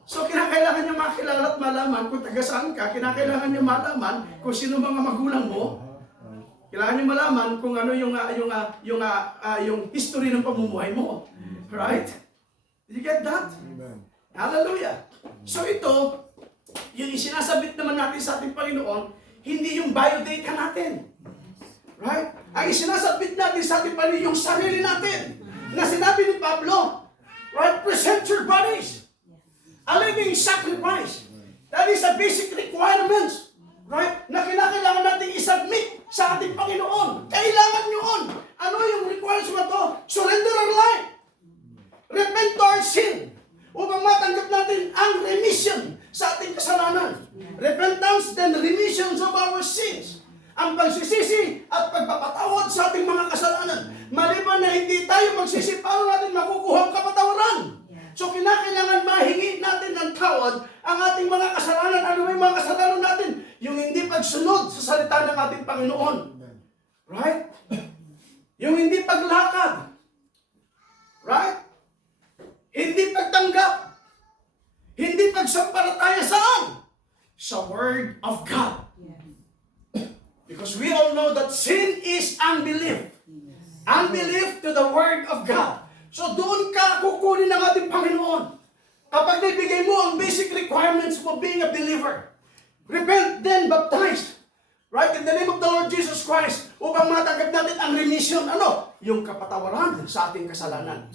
So, kinakailangan niya makilala at malaman kung taga saan ka. Kinakailangan niya malaman kung sino mga magulang mo. Kailangan niya malaman kung ano yung history ng pamumuhay mo. Right? Did you get that? Amen. Hallelujah. So, ito, yung isinasabit naman natin sa ating Panginoon, hindi yung biodata natin. Right? Ang isinasabit natin sa ating Panginoon, yung sarili natin. Na sinabi ni Pablo, right? Present your bodies. A living sacrifice. That is a basic requirement. Right? Na kinakailangan natin isubmit sa ating Panginoon. Kailangan yun. Ano yung requirements mo to? Surrender our life. Repent to our sin. Upang matanggap natin ang remission sa ating kasalanan. Repentance, then remission Panginoon ang ating mga kasalanan. Ano ba yung mga kasalanan natin? Yung hindi pagsunod sa salita ng ating Panginoon. Right? Yung hindi paglakad. Right? Hindi pagtanggap. Hindi pagsampalataya saan? Sa Word of God. Because we all know that sin is unbelief. Unbelief to the Word of God. So doon ka kukunin ng ating Panginoon. Kapag naibigay mo ang basic requirements for being a believer. Repent, then baptize. Right? In the name of the Lord Jesus Christ. Upang matanggap natin ang remission. Ano? Yung kapatawaran sa ating kasalanan.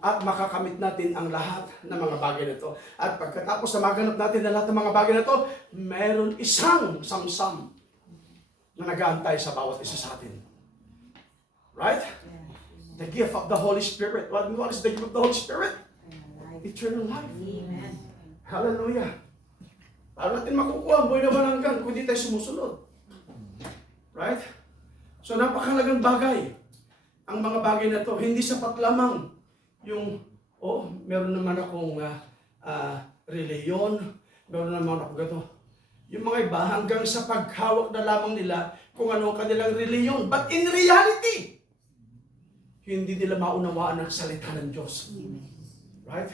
At makakamit natin ang lahat ng mga bagay na ito. At pagkatapos na maganap natin ang lahat ng mga bagay na ito, meron isang samsam na nag-aantay sa bawat isa sa atin. Right? The gift of the Holy Spirit. What is the gift of the Holy Spirit? Eternal life. Amen. Hallelujah. Para natin makukuha ang buhay na walang kung di tayo sumusunod. Right? So napakalagang bagay. Ang mga bagay na ito, hindi sapat lamang yung, meron naman akong reliyon, meron naman ako gato. Yung mga iba, hanggang sa paghawak na lamang nila kung ano ang kanilang reliyon. But in reality, hindi nila maunawaan ang salita ng Diyos. Right?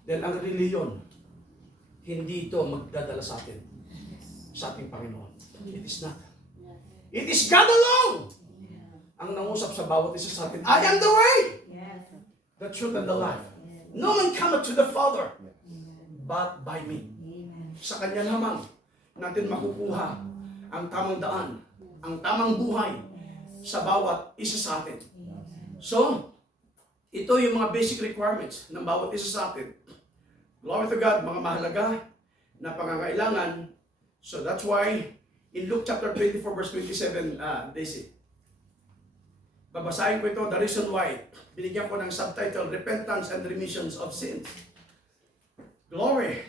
Dahil ang reliyon, hindi ito magdadala sa atin, sa ating Panginoon. It is not. It is God alone ang nangusap sa bawat isa sa atin. I am the way, the truth, and the life. No man cometh to the Father, but by me. Sa Kanya lamang natin makukuha ang tamang daan, ang tamang buhay sa bawat isa sa atin. So, ito yung mga basic requirements ng bawat isa sa atin. Glory to God, mga mahalaga na pangangailangan. So that's why in Luke chapter 24 verse 27, Daisy, babasahin ko ito, the reason why. Binigyan ko ng subtitle, Repentance and Remissions of Sins. Glory.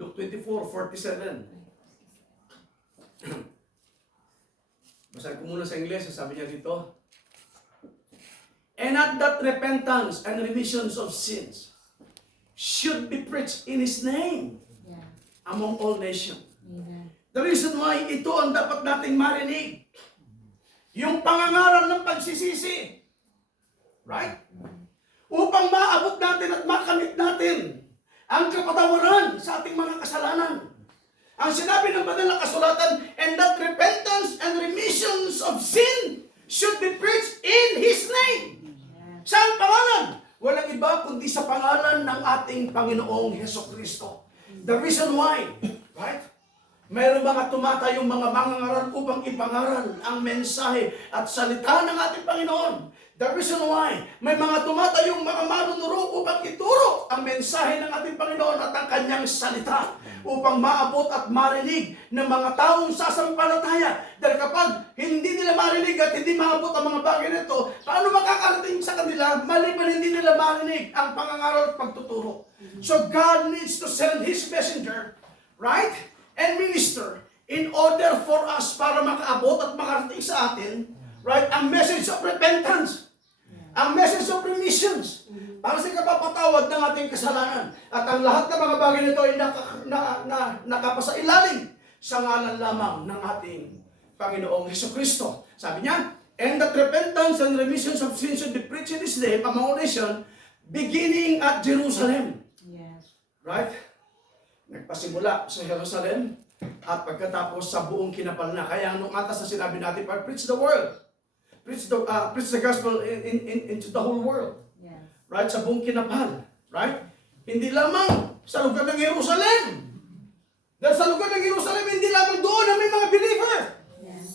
Luke 24:47. Basahin ko muna sa Ingles, sabi niya dito. And at that repentance and remissions of sins should be preached in His name among all nations. The reason why ito ang dapat nating marinig. Yung pangangaral ng pagsisisi. Right? Upang maabot natin at makamit natin ang kapatawaran sa ating mga kasalanan. Ang sinabi ng banal na kasulatan, and that repentance and remissions of sin should be preached in His name. Saan pangalan? Walang iba kundi sa pangalan ng ating Panginoong Hesukristo. The reason why, right? Mayroon mga tumatayong mga mangangaral upang ipangaral ang mensahe at salita ng ating Panginoon. The reason why, may mga tumatayong mga manunuro upang ituro ang mensahe ng ating Panginoon at ang Kanyang salita upang maabot at marinig ng mga taong sasampalataya. Dahil kapag hindi nila marinig at hindi maabot ang mga bagay nito, paano makakarating sa kanila maliban hindi nila marinig ang pangangaral at pagtuturo? So God needs to send His messenger, right? And minister in order for us para makaabot at makarating sa atin, right? Ang message of repentance. Ang message of remissions para sa kapapatawad ng ating kasalanan. At ang lahat ng mga bagay nito ay nakapasailalim sa ngalan lamang ng ating Panginoong Hesukristo. Sabi niya, and that repentance and remissions of sins should be preached in His name among all nations, beginning at Jerusalem. Yes. Right? Nagpasimula sa Jerusalem at pagkatapos sa buong kinapal na. Kaya nung atas na sinabi natin, preach the world. Preach the gospel into the whole world. Yes. Right? Sa buong kinapal. Right? Hindi lamang sa lugar ng Jerusalem. Dahil sa lugar ng Jerusalem, hindi lamang doon na may mga believer. Yes.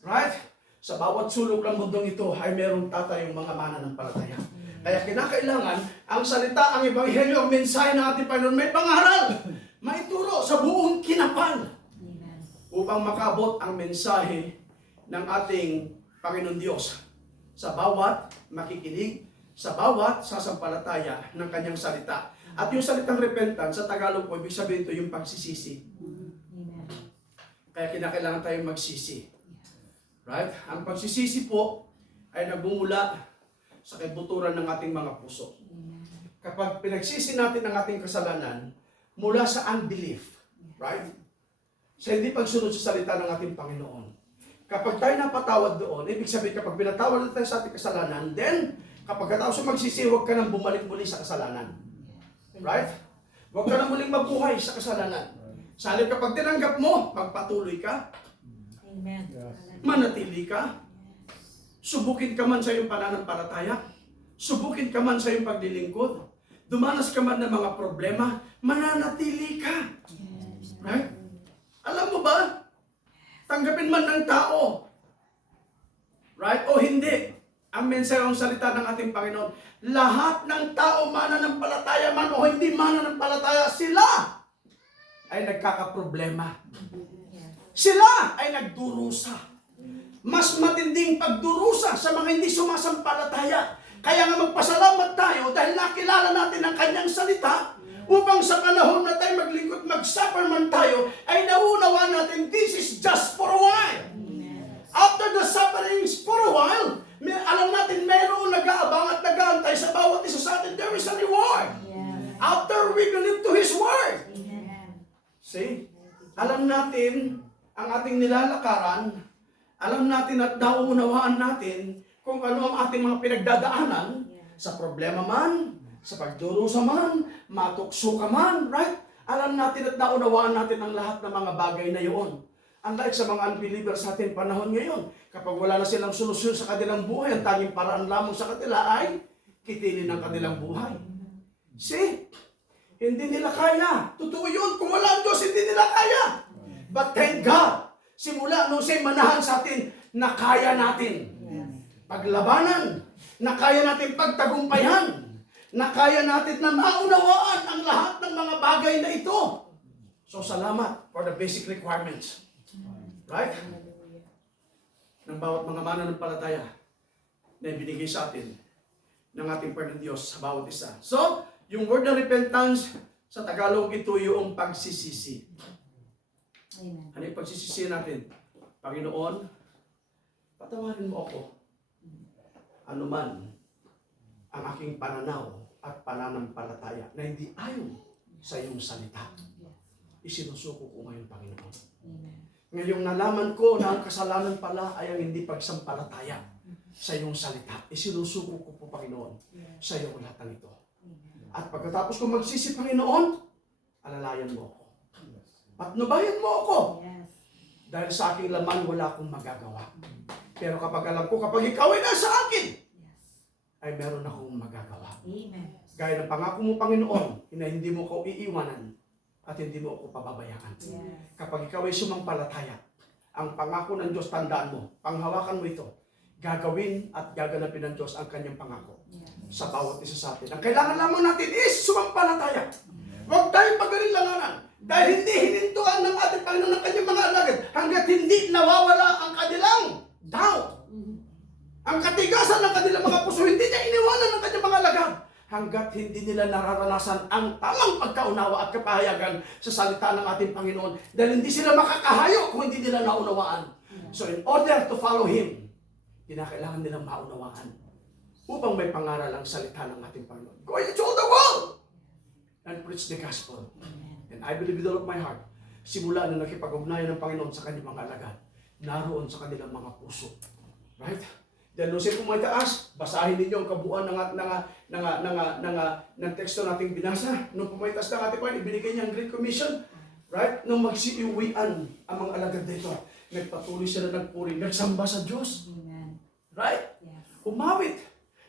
Right? Sa bawat sulok ng mundong ito ay merong tatayong mga mananampalataya. Kaya kinakailangan ang salita, ang ebanghelyo, ang mensahe ng ating Panginoon may pangaral, maituro sa buong kinapal. Amen. Upang makabot ang mensahe ng ating Panginoon Diyos sa bawat makikinig, sa bawat sasampalataya ng kanyang salita. At yung salitang repentance, sa Tagalog po, ibig sabihin ito yung pagsisisi. Amen. Kaya kinakailangan tayong magsisi. Right? Ang pagsisisi po ay nagbumula sa kabuturan ng ating mga puso. Amen. Kapag pinagsisi natin ang ating kasalanan mula sa unbelief, right? Sa hindi pagsunod sa salita ng ating Panginoon. Kapag tayo napatawad doon, ibig sabihin kapag pinatawad na tayo sa ating kasalanan, then kapag katapos magsisi, huwag ka nang bumalik muli sa kasalanan. Right? Huwag ka nang muling mabuhay sa kasalanan. Sa halip kapag tinanggap mo, magpatuloy ka, Amen. manatili ka, subukin ka man sa iyong pananampalataya, subukin ka man sa iyong paglilingkod, dumanas ka man ng mga problema, mananatili ka. Right? Alam mo ba? Tanggapin man ng tao, right? O hindi. Ang mensahe ang salita ng ating Panginoon, lahat ng tao, mananampalataya man o hindi mananampalataya, sila ay nagkakaproblema. Sila ay nagdurusa. Mas matinding pagdurusa sa mga hindi sumasampalataya. Kaya nga magpasalamat tayo dahil nakilala natin ang kanyang salita upang sa panahon na tayo maglingkod, mag-suffer man tayo, ay naunawa natin this is just for a while. After the sufferings for a while, alam natin mayroong nag-aabang at nag-aantay sa bawat isa sa atin. There is a reward. After we believe to His Word. See? Alam natin ang ating nilalakaran, alam natin at nauunawaan natin kung ano ang ating mga pinagdadaanan sa problema man, sa pagdurusa man, matukso ka man, right? Alam natin at naunawaan natin ang lahat ng mga bagay na iyon. Unlike sa mga unbelievers sa ating panahon ngayon, kapag wala na silang solusyon sa kanilang buhay, ang tanging paraan lamang sa kanila ay kitilin ang kanilang buhay. See? Hindi nila kaya. Totoo yun. Kung wala ang Diyos, hindi nila kaya. But thank God, simula nung siya'y manahan sa atin, na kaya natin paglabanan, na kaya natin pagtagumpayan, na kaya natin na maunawaan ang lahat ng mga bagay na ito. So salamat for the basic requirements. Right? Ng bawat mga mananampalataya na ibinigay sa atin ng ating Panginoon Diyos sa bawat isa. So, yung word na repentance, sa Tagalog ito yung pagsisisi. Amen. Ano yung pagsisisi natin? Panginoon, patawarin mo ako. Ano man ang aking pananaw at pananampalataya na hindi ayon sa iyong salita. Isinusuko ko ngayon, Panginoon. Amen. Ngayong nalaman ko na ang kasalanan pala ay ang hindi pagsampalataya sa iyong salita. Isinusuko ko po, Panginoon, sa iyong lahat ng ito. At pagkatapos ko magsisi, Panginoon, alalayan mo ako. At nubayan mo ako. Dahil sa aking laman, wala akong magagawa. Pero kapag alam ko, kapag ikaw ay nasa akin, ay meron akong magagawa. Amen. Gaya ng pangako mo, Panginoon, na hindi mo ko iiwanan at hindi mo ako pababayaan. Kapag ikaw ay sumampalataya, ang pangako ng Diyos, tandaan mo, panghawakan mo ito, gagawin at gaganapin ng Diyos ang kanyang pangako sa bawat isa sa atin. Ang kailangan lamang natin is sumampalataya. Huwag tayong pagalilanganan. Dahil hindi hinintuan ng ating Panginoon ng kanyang mga alagad hanggat hindi nawawala ang kanilang doubt. Ang katigasan ng kanilang mga puso, hindi niya iniwanan ng kanyang mga alagad hanggat hindi nila nararanasan ang tamang pagkaunawa at kapahayagan sa salita ng ating Panginoon. Dahil hindi sila makakahayo kung hindi nila naunawaan. So in order to follow Him, kinakailangan nilang maunawaan upang may pangaral ang salita ng ating Panginoon. Go into all the world and preach the gospel. And I believe with all of my heart, simula na nakipag-ugnayan ng Panginoon sa kanyang mga alagad, naroon sa kanilang mga puso. Right? Dahil nung siya pumataas, basahin ninyo ang kabuuan ng teksto nating binasa. Nung pumataas ng ating Panginoon, ibinigay niya ang Great Commission. Right? Nung magsiuwian ang mga alagad dito, nagpatuloy sila nagpuri, nagsamba sa Diyos. Right? Umawit,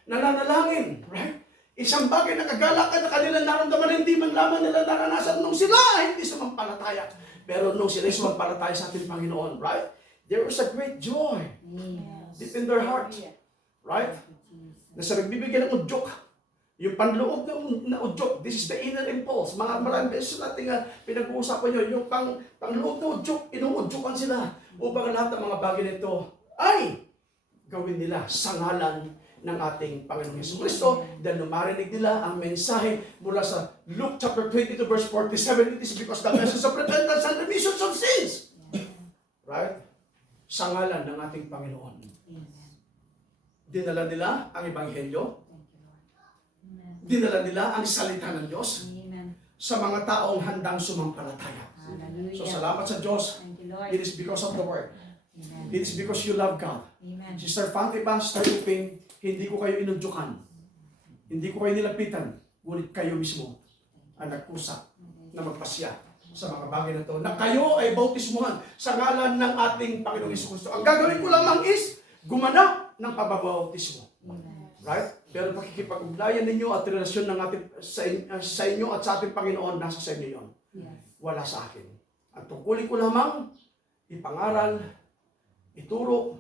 nananalangin. Right? Isang bagay na kagalakan na kanilang naramdaman, hindi man lamang nila naranasan nung sila hindi sumampalataya. Pero nung sila sumampalataya sa ating Panginoon, right? There was a great joy deep in their heart. Right? Na sa nagbibigay ng udyok, yung panloob na udyok, this is the inner impulse. Mga maraming beses natin pinag-uusapan nyo, yung panloob na udyok, inuudyokan sila upang lahat ng mga bagay nito ay gawin nila sa ngalan ng ating Panginoong Jesucristo dahil numarinig nila ang mensahe mula sa Luke chapter 22 verse 47. It is because the message of repentance and remission of sins. Right? Sa ngalan ng ating Panginoon. Dinala nila ang Ebanghelyo. Dinala nila ang salita ng Diyos sa mga taong handang sumampalataya. So salamat sa Diyos. It is because of the Word. It is because you love God. Sister Fatima, Sister Uping, hindi ko kayo inudyukan. Hindi ko kayo nilapitan. Ngunit kayo mismo ang nagkusa na magpasya sa mga bagay na ito. Na kayo ay bautismuhan sa ngalan ng ating Panginoong Jesucristo. Ang gagawin ko lamang is gumanap ng pababautismo. Right? Pero pakikipag-ugnayan ninyo at relasyon ng ating, sa inyo at sa ating Panginoon, nasa sa inyo yun. Wala sa akin. Ang tungkulin ko lamang, ipangaral, ituro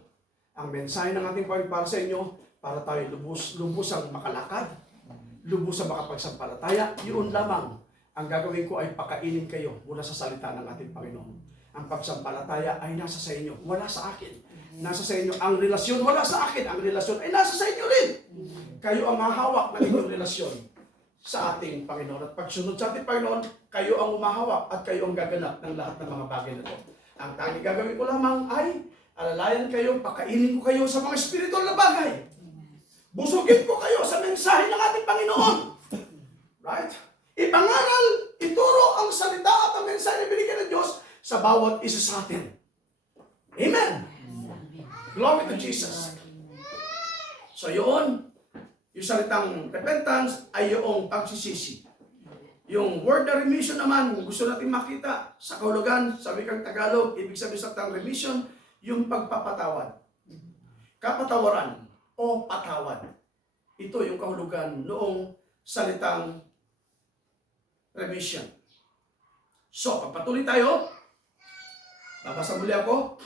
ang mensahe ng ating Panginoon para sa inyo para tayo lubusang makalakad, lubusang makapagsampalataya. Yun lamang. Ang gagawin ko ay pakainin kayo mula sa salita ng ating Panginoon. Ang pagsampalataya ay nasa sa inyo, wala sa akin. Nasa sa inyo. Ang relasyon, wala sa akin. Ang relasyon ay nasa sa inyo rin. Kayo ang mahawak ng inyong relasyon sa ating Panginoon. At pagsunod sa ating Panginoon, kayo ang umahawak at kayo ang gaganap ng lahat ng mga bagay na ito. Ang tanging gagawin ko lamang ay alalayan kayo, pakainin ko kayo sa mga spiritual na bagay. Busugin ko kayo sa mensahe ng ating Panginoon. Right? Ipangaral, ituro ang salita at ang mensahe na binigyan ng Diyos sa bawat isa sa atin. Amen. Glory to Jesus. So yun, yung salitang repentance ay yung pagsisisi. Yung word na remission naman, kung gusto natin makita sa kahulugan, sa wikang Tagalog, ibig sabihin sa salitang remission, yung pagpapatawad. Kapatawaran o patawad. Ito yung kahulugan noong salitang remission. So, pagpatuloy tayo, babasa muli ako.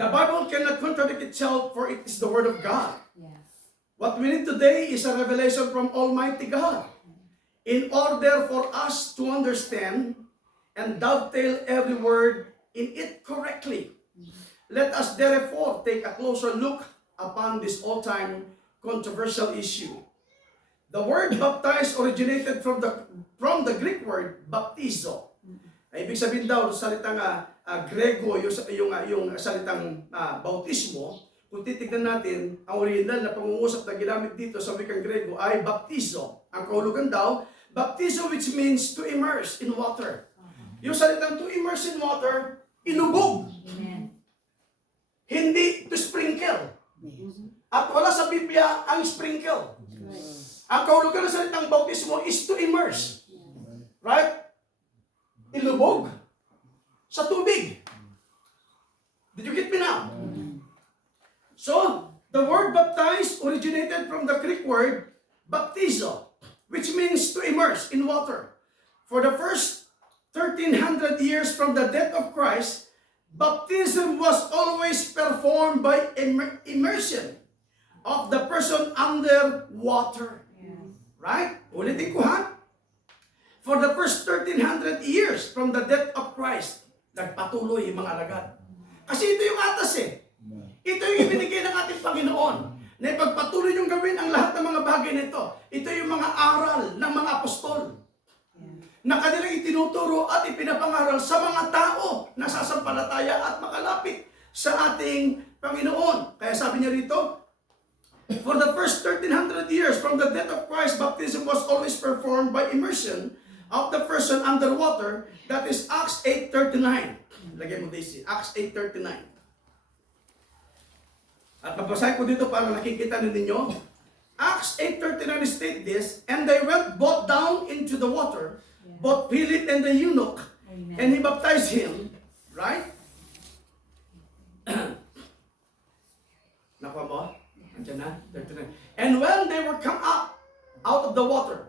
The Bible cannot contradict itself, for it is the Word of God. What we need today is a revelation from Almighty God. In order for us to understand and dovetail every word in it correctly, let us therefore take a closer look upon this all-time controversial issue. The word baptize originated from the Greek word baptizo. Ibig sabihin daw sa salitang Grego, yung salitang bautismo. Kung titignan natin, ang original na pangungusap na ginamit dito sa wikang Grego ay baptizo. Ang kahulugan daw, baptizo, which means to immerse in water. Yung salitang to immerse in water, inubog. Hindi to sprinkle. At wala sa Biblia ang sprinkle. Ang kahulugan ng salitang bautismo is to immerse. Right? Ilubog sa tubig. Did you get me now? So, the word baptize originated from the Greek word baptizo, which means to immerse in water. For the first 1300 years from the death of Christ, baptism was always performed by immersion of the person under water. Right? Ulitin ko ha? For the first 1300 years from the death of Christ, nagpatuloy yung mga alagad. Kasi ito yung atas eh. Ito yung ibinigay ng ating Panginoon na ipagpatuloy yung gawin ang lahat ng mga bagay nito. Ito yung mga aral ng mga apostol na kanilang itinuturo at ipinapangaral sa mga tao na sasampalataya at makalapit sa ating Panginoon. Kaya sabi niya rito, for the first 1300 years from the death of Christ, baptism was always performed by immersion of the person underwater. That is Acts 8:39. Lagay mo Daisy, Acts 8:39. At babasahin ko dito para nakikita ninyo. Acts 8:39 state this, and they went both down into the water, both Philip and the eunuch, and he baptized him. Right? Nakuha mo? Andiyan na? 39. And when they were come up out of the water,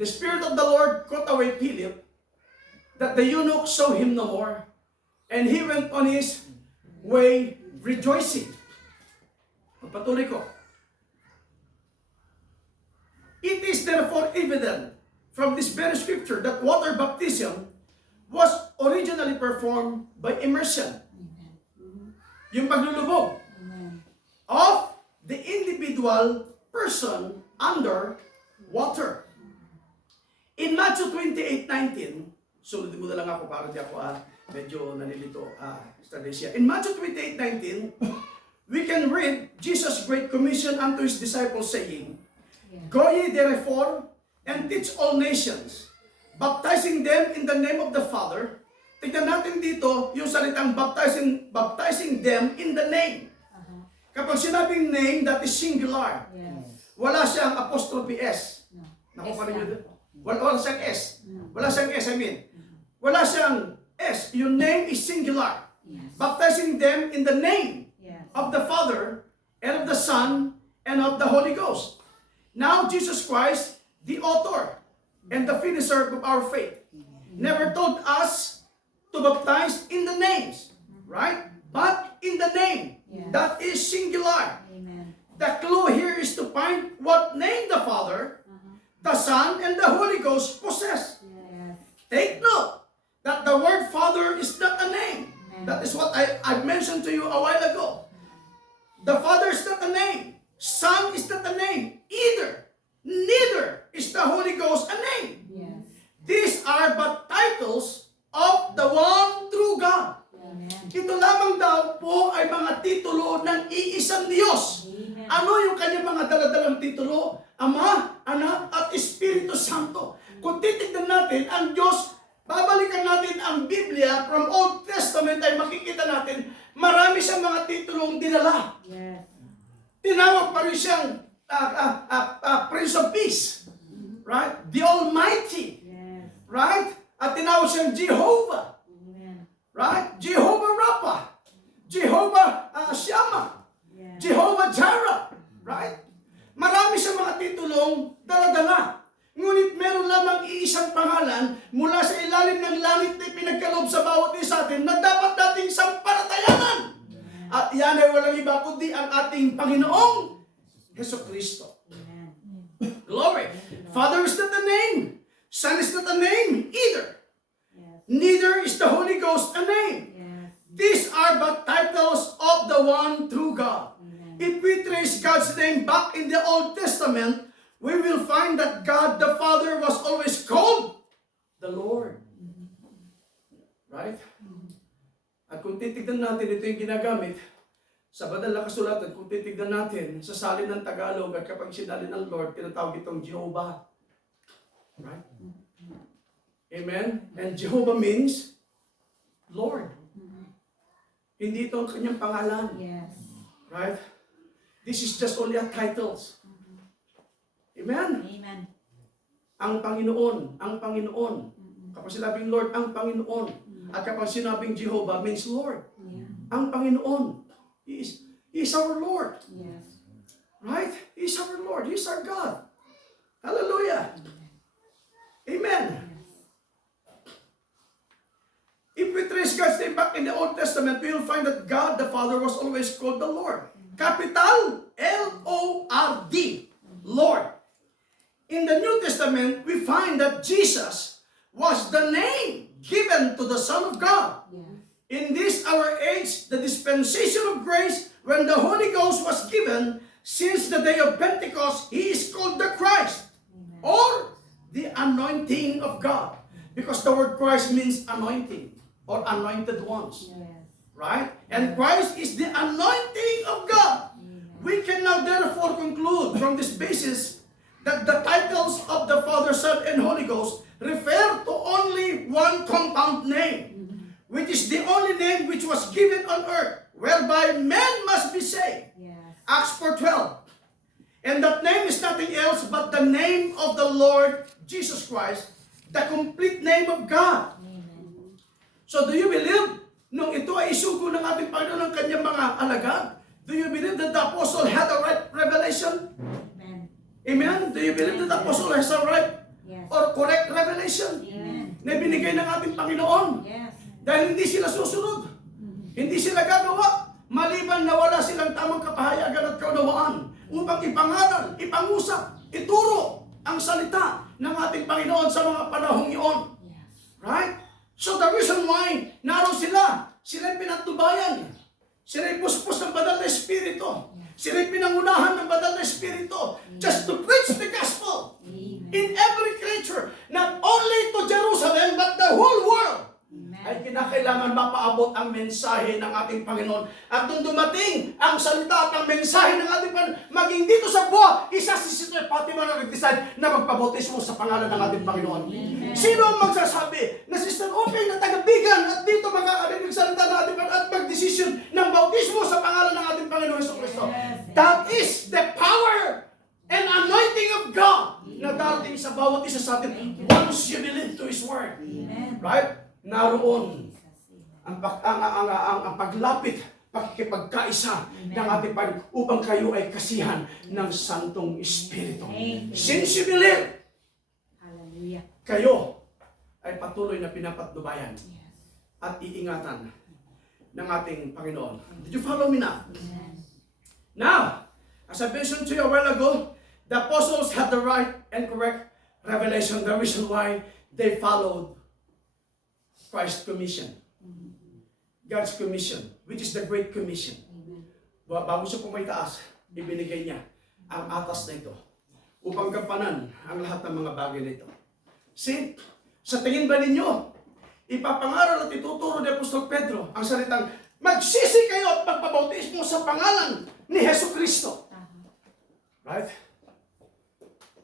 the Spirit of the Lord caught away Philip, that the eunuch saw him no more, and he went on his way rejoicing. Patuloy ko. It is therefore evident from this very scripture that water baptism was originally performed by immersion. Yung paglulubog of the individual person under water. In Matthew 28:19, sulit mo na lang ako para di ako medyo nalilito. In Matthew 28:19, we can read Jesus' great commission unto his disciples saying, "Go ye therefore and teach all nations, baptizing them in the name of the Father." Tignan natin dito yung salitang baptizing them in the name. Kapag sinabing name, that is singular. Wala siyang apostrophe S. Nakuha niyo doon? Wala siyang S. Wala siyang S, I mean. Wala siyang S. Your name is singular. Baptizing them in the name of the Father and of the Son and of the Holy Ghost. Now, Jesus Christ, the author and the finisher of our faith, never told us to baptize in the names, right? But in the name. That is singular. The clue here is to find what name the Father, the Son, and the Holy Ghost possess. Take note that the word Father is not a name. That is what I mentioned to you a while ago. The Father is not a name. Son is not a name either. Neither is the Holy Ghost a name. These are but titles of the one true God. Ito lamang daw po ay mga titulo ng iisang Diyos. Ano yung kanyang mga daladalang titulo? Ama, Anak, at Espiritu Santo. Kung titignan natin, ang Diyos, babalikan natin ang Biblia from Old Testament ay makikita natin, marami siyang mga titulong dinala. Tinawag pa rin siyang Prince of Peace. Right? The Almighty. Right? At tinawag siyang Jehovah. Right? Jehovah Rapha. Jehovah Shammah. Jehovah Jireh. Right? Marami sa mga titulong dala-dala. Ngunit meron lamang iisang pangalan mula sa ilalim ng langit na pinagkaloob sa bawat isa atin na dapat nating sampalatayanan. At yan ay walang iba kundi ang ating Panginoong Jesucristo. Glory. Father is not a name. Son is not a name either. Neither is the Holy Ghost a name. These are but titles of the one true God. If we trace God's name back in the Old Testament, we will find that God the Father was always called the Lord. Right? At kung titignan natin, ito yung ginagamit sa banal na kasulatan. Kung titignan natin sa salin ng Tagalog at kapag sinalin ng Lord, tinatawag itong Jehovah. Right? Amen? And Jehovah means Lord. Hindi ito ang kanyang pangalan. Right? This is just only a titles. Amen? Ang Panginoon, ang Panginoon. Kapag sinabing Lord, ang Panginoon. At kapag sinabing Jehovah means Lord. Ang Panginoon. He is our Lord. Right? He is our Lord. He is our God. Hallelujah. Amen. If we trace God's name back in the Old Testament, we will find that God the Father was always called the Lord. Capital L-O-R-D. Lord. In the New Testament, we find that Jesus was the name given to the Son of God. In this our age, the dispensation of grace, when the Holy Ghost was given, since the day of Pentecost, He is called the Christ, or the anointing of God. Because the word Christ means anointing, or anointed ones. Right? And Christ is the anointing of God. We can now therefore conclude from this basis that the titles of the Father, Son, and Holy Ghost refer to only one compound name, which is the only name which was given on earth, whereby men must be saved. Acts 4:12. And that name is nothing else but the name of the Lord Jesus Christ, the complete name of God. So do you believe, nung ito ay isugo ng ating Panginoon ng kanyang mga alagad, do you believe that the apostle had a right revelation? Amen? Do you believe that the apostle has a right or correct revelation? Na binigay ng ating Panginoon? Dahil hindi sila susunod. Hindi sila gagawa. Maliban na wala silang tamang kapahayagan at kaunawaan upang ipangaral, ipangusap, ituro ang salita ng ating Panginoon sa mga panahong iyon. Right? So the reason why naroon sila pinatubayan. Sila'y puspos ng banal na Espiritu. Sila'y pinangunahan ng banal na Espiritu just to preach the gospel in every creature, not only to Jerusalem, but the whole world. Ay kinakailangan mapaabot ang mensahe ng ating Panginoon. At nung dumating ang salita at ang mensahe ng ating Panginoon, maging dito sa buwa, isa si Sister Fatima na nag-decide na magpabautismo sa pangalan ng ating Panginoon. Sino ang magsasabi na Sister Openg na taga-Bigan at dito makakarinig salita ng ating Panginoon at mag-desisyon ng bautismo sa pangalan ng ating Panginoon Jesucristo? That is the power and anointing of God na darating sa bawat isa sa atin once you believe to His Word. Right? Naroon ang paglapit, pakikipagkaisa ng ating Panginoon upang kayo ay kasihan ng Santong Espiritu. Since you believe, kayo ay patuloy na pinapatnubayan at iingatan ng ating Panginoon. Did you follow me now? Now, as I mentioned to you a while ago, the apostles had the right and correct revelation. The reason why they followed Christ's commission. God's commission, which is the Great Commission. Bago siya pumaytaas, ibinigay niya ang atas na ito upang gampanan ang lahat ng mga bagay na ito. See, sa tingin ba ninyo, ipapangaral at ituturo ni Apostol Pedro ang salitang, magsisi kayo at magpabautismo sa pangalan ni Jesucristo. Right?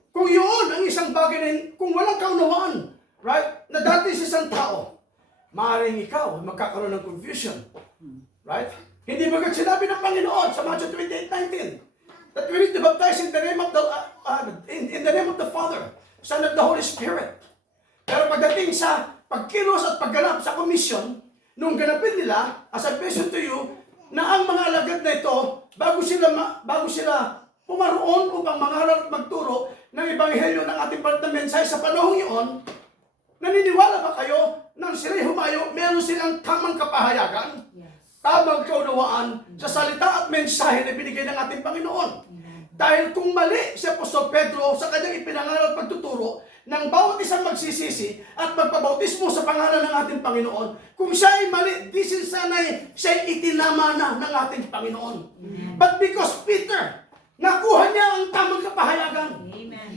Kung yun ang isang bagay na kung walang kaunawaan, right, na dati sa isang tao, maaaring ikaw magkakaroon ng confusion. Right? Hindi ba sinabi ng Panginoon sa Matthew 28:19 that we need to baptize in the name of the Father, Son, and the Holy Spirit. Pero pagdating sa pagkilos at pagganap sa commission, nung ganapin nila, as I mentioned to you, na ang mga alagad na ito, bago sila pumaroon upang mangaral at magturo ng ebanghelyo ng ating mensahe sa panahong iyon, naniniwala ba kayo nang sila'y humayo, meron silang tamang kapahayagan, tamang kaunawaan sa salita at mensahe na binigay ng ating Panginoon? Dahil kung mali si Apostol Pedro sa kanyang ipinangaral at pagtuturo ng bawat isang magsisisi at magpabautismo sa pangalan ng ating Panginoon, kung siya ay mali, di sana'y siya itinama na ng ating Panginoon. But because Peter, nakuha niya ang tamang kapahayagan,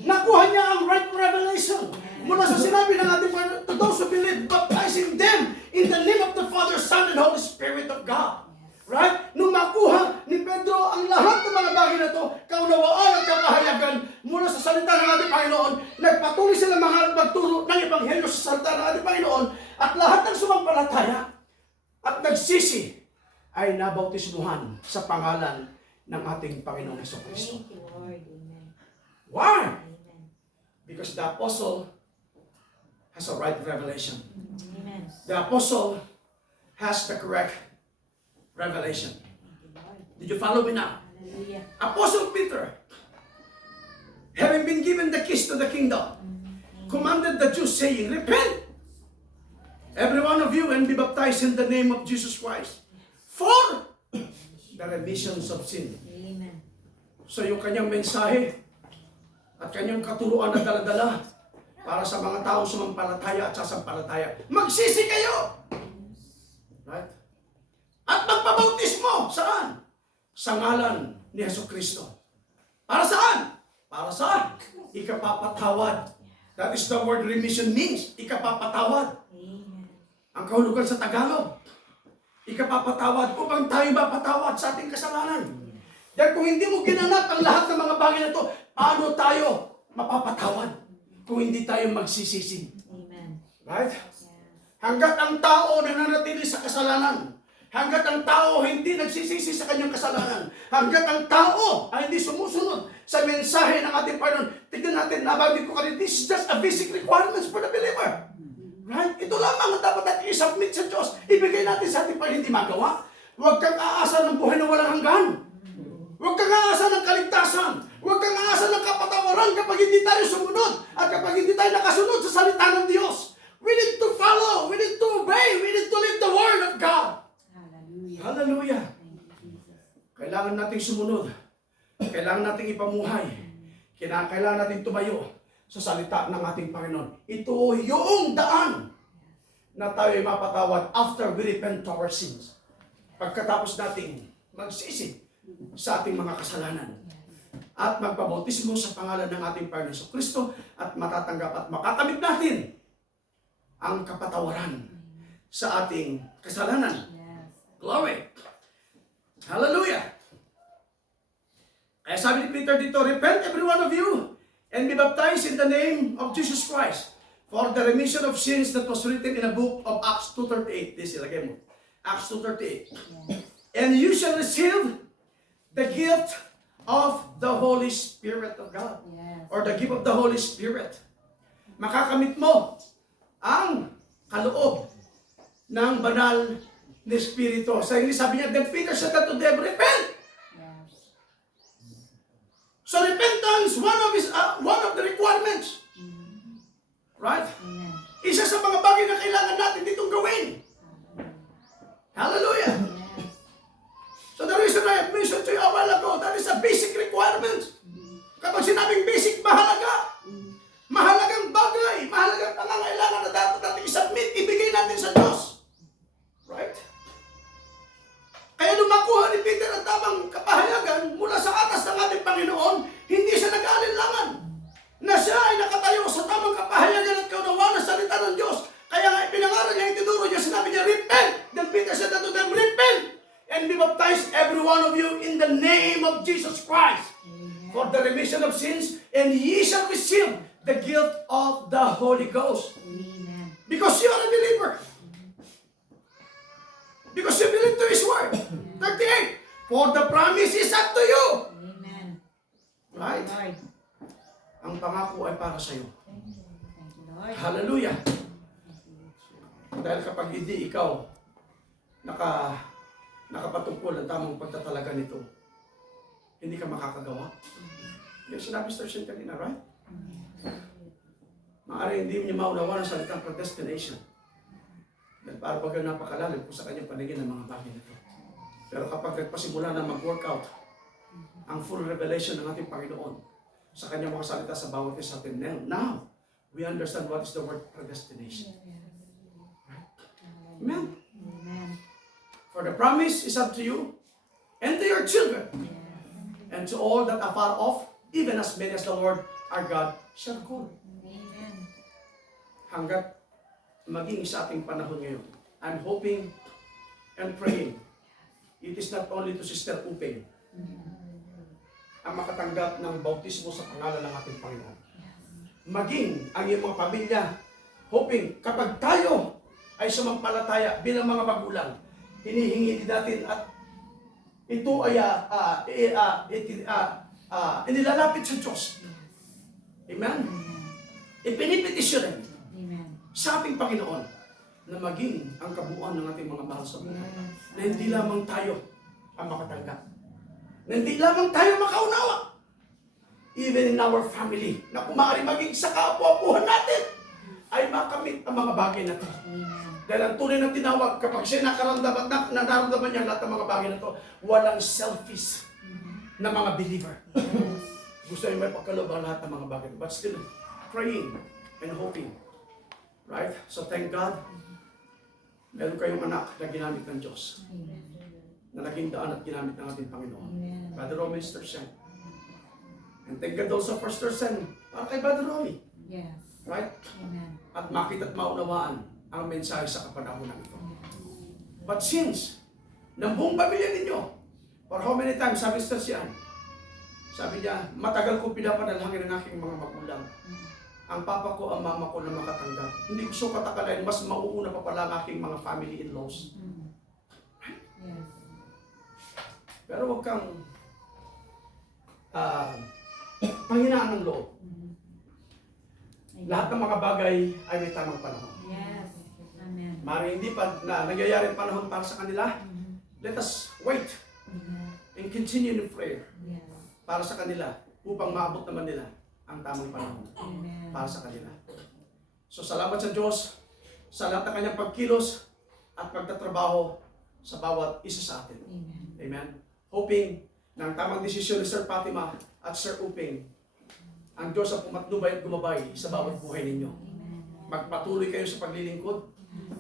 nakuha niya ang right revelation, mula sa sinabi ng ating Panginoon, to those who believe, baptizing them in the name of the Father, Son, and Holy Spirit of God. Right? Nung makuha ni Pedro ang lahat ng mga bagay na ito, kaunawaan at kapahayagan mula sa salita ng ating Panginoon, nagpatuloy sila magturo ng ebanghelyo sa salita ng ating Panginoon, at lahat ng sumampalataya at nagsisi ay nabautismuhan sa pangalan ng ating Panginoong Jesucristo. Why? Because the apostle has a right revelation. The apostle has the correct revelation. Did you follow me now? Apostle Peter, having been given the keys to the kingdom, commanded the Jews, saying, repent, every one of you, and be baptized in the name of Jesus Christ for the remissions of sin. So yung kanyang mensahe at kanyang katuruan na dala-dala para sa mga taong sumampalataya at sasampalataya, magsisi kayo! Right? At magpabautismo, saan? Sa ngalan ni Jesucristo. Para saan? Para sa ikapapatawad. That is the word remission means, ikapapatawad. Ang kahulugan sa Tagalog, ikapapatawad upang tayo mapatawad sa ating kasalanan. Dahil kung hindi mo ginanap ang lahat ng mga bagay na ito, paano tayo mapapatawad kung hindi tayo magsisisi? Right? Hanggat ang tao nananatili sa kasalanan, hanggat ang tao hindi nagsisisi sa kanyang kasalanan, hanggat ang tao ay hindi sumusunod sa mensahe ng ating Panginoon, tignan natin, nabagin ko kanina, this is just a basic requirements for the believer. Right? Ito lamang ang dapat natin i-submit sa Diyos. Ibigay natin sa ating Panginoon, hindi magawa. Huwag kang aasa ng buhay na walang hanggan. Huwag kang aasa ng kaligtasan. Huwag kang aasa ng kapatawaran kapag hindi tayo sumunod at kapag hindi tayo nakasunod sa salita ng Diyos. We need to follow. We need to obey. We need to live the Word of God. Hallelujah. Kailangan nating sumunod. Kailangan nating ipamuhay. Kailangan nating tumayo sa salita ng ating Panginoon. Ito yung daan na tayo ay mapatawad after we repent to our sins. pagkatapos nating magsisi sa ating mga kasalanan at magpabautismo sa pangalan ng ating Panginoon Kristo at matatanggap at makakamit natin ang kapatawaran sa ating kasalanan. Glory! Hallelujah! Kaya sabi ni Peter dito, repent every one of you and be baptized in the name of Jesus Christ for the remission of sins that was written in the book of Acts 2:38. This ilagay mo. Acts 2:38. And you shall receive the gift of the Holy Spirit of God. Or the gift of the Holy Spirit. Makakamit mo ang kaloob ng banal na Espiritu. Sa English sabi niya, then Peter said to them, repent! So repentance, one of the requirements. Right? Isa sa mga bagay na kailangan natin ditong gawin. Hallelujah! So the reason I have mentioned to you a while ago, that is a basic requirement. Kapag sinabing basic, mahalaga. Mahalagang bagay, mahalagang pangangailangan na dapat natin isubmit, ibigay natin sa Diyos. Right? Kaya nung makuha ni Peter ang tamang kapahayagan mula sa atas ng ating Panginoon, hindi siya nag-aalinlangan na siya ay nakatayo sa tamang kapahayagan at kaunawa ng salita ng Diyos. Kaya nga ipinangaral niya, itinuro niya, sinabi niya, repent! Then Peter said unto them, repent! And be baptized every one of you in the name of Jesus Christ for the remission of sins, and ye shall receive the gift of the Holy Ghost. Amen. Because you are a believer. Because you believe to His word. 38. For the promise is up to you. Amen. Right? Lord. Ang pangako ay para sa iyo. Thank you, Lord. Hallelujah. Dahil kapag hindi ikaw nakapatungkol ang tamang pagtatalaga nito, hindi ka makakagawa. Yung sinabi Sir Shen kanina, right? Maaari hindi niya maunawa ng salitang predestination. Dahil para baga napakalalim po sa kanyang paningin ng mga bagay nito. Pero kapag nagpasimula na mag-workout ang full revelation ng ating Panginoon sa kanyang mga salita sa bawat isa atin, now we understand what is the word predestination. Right? Amen. Amen. For the promise is up to you and to your children and to all that are far off, even as many as the Lord our God shall call. Amen. Hanggat maging sa ating panahon ngayon, I'm hoping and praying it is not only to Sister Upeng ang makatanggap ng bautismo sa pangalan ng ating Panginoon. Maging ang iyong mga pamilya, hoping kapag tayo ay sumampalataya bilang mga magulang, hinihingi natin at ito ay inilalapit sa Diyos. Amen? Ipinipetisyonan sa ating Panginoon na maging ang kabuuan ng ating mga mahal sa buhay. Na hindi lamang tayo ang makatanggap. Na hindi lamang tayo makaunawa. Even in our family, na kung maaari maging sa kapwa-apuhan natin, ay makamit ang mga bagay na ito. Dahil ang tunay na tinawag, kapag siya nakaramdaman at nararamdaman niya lahat ng mga bagay na ito, walang selfish na mga believer. Gusto niya may pagkaloob ang lahat ng mga bagay, but still praying and hoping. Right? So thank God, meron kayong anak na ginamit ng Diyos. Na naging daan at ginamit ng ating Panginoon. Brother Romy, Sister Shen. And thank God also for Sister Shen, para kay Brother Romy. Yes. Right? Amen. At makita at maunawaan ang mensahe sa kapanahonan ito. But since, ng buong pamilya ninyo, for how many times, sabi Sister Shen, sabi niya, matagal ko pinapanalangin ng aking mga magulang. Ang papa ko, ang mama ko na makatanggap. Hindi ko sukat akalain, mas mauuna pa pala ang aking mga family-in-laws. Yes. Pero huwag kang panghinaan ng loob. Lahat ng mga bagay ay may tamang panahon. Yes. Amen. Mari hindi pa na nangyayari panahon para sa kanila, let us wait and continue in prayer Yes. para sa kanila upang maabot naman nila ang tamang panahon Amen. para sa kanila. So salamat sa Diyos sa lahat ng kanyang pagkilos at pagtatrabaho sa bawat isa sa atin. Amen. Amen. Hoping na ang tamang desisyon ni Sir Fatima at Sir Upeng, ang Diyos ang pumatnubay at gumabay sa bawat buhay ninyo. Amen. Magpatuloy kayo sa paglilingkod.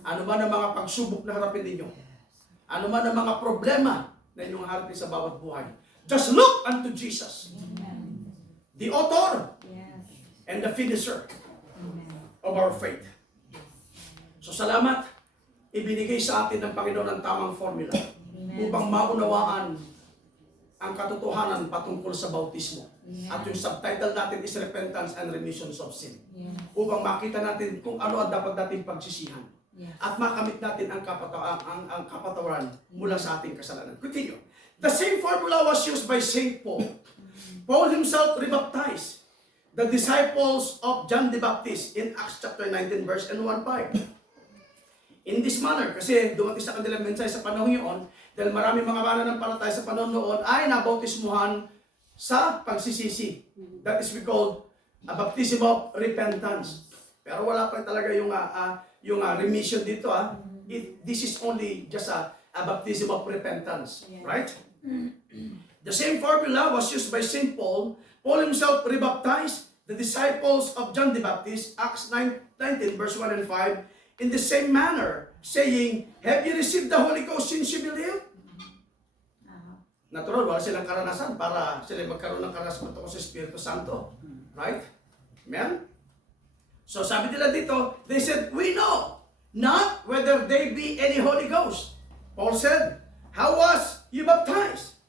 Ano man ang mga pagsubok na harapin ninyo, Ano man ang mga problema na inyong harapin sa bawat buhay, just look unto Jesus, Amen. the author Yes. and the finisher Amen. of our faith. So salamat, ibinigay sa atin ng Panginoon ang tamang formula upang maunawaan ang katotohanan patungkol sa bautismo. At yung subtitle natin is Repentance and Remissions of Sin. Yes. Upang makita natin kung ano ang dapat natin pagsisihan. Yes. At makamit natin ang kapatawaran mula sa ating kasalanan. Continue. The same formula was used by St. Paul. Paul himself rebaptized the disciples of John the Baptist in Acts chapter 19 verse 1-5. In this manner, kasi dumating sa kanilang mensahe sa panahon yun, dahil marami mga mananampalataya sa panahon noon ay nabautismuhan sa pagsisisi. That is we call a baptism of repentance. Pero wala pa talaga yung remission dito. This is only just a baptism of repentance. Yeah. Right? The same formula was used by St. Paul. Paul himself rebaptized the disciples of John the Baptist, Acts 19 verse 1 and 5, in the same manner, saying, have you received the Holy Ghost since you believe? Natural, wala silang karanasan para sila magkaroon ng karanasan patungkol sa Espiritu Santo. Right? Amen? So sabi nila dito, they said, we know not whether they be any Holy Ghost. Paul said, how was you baptized?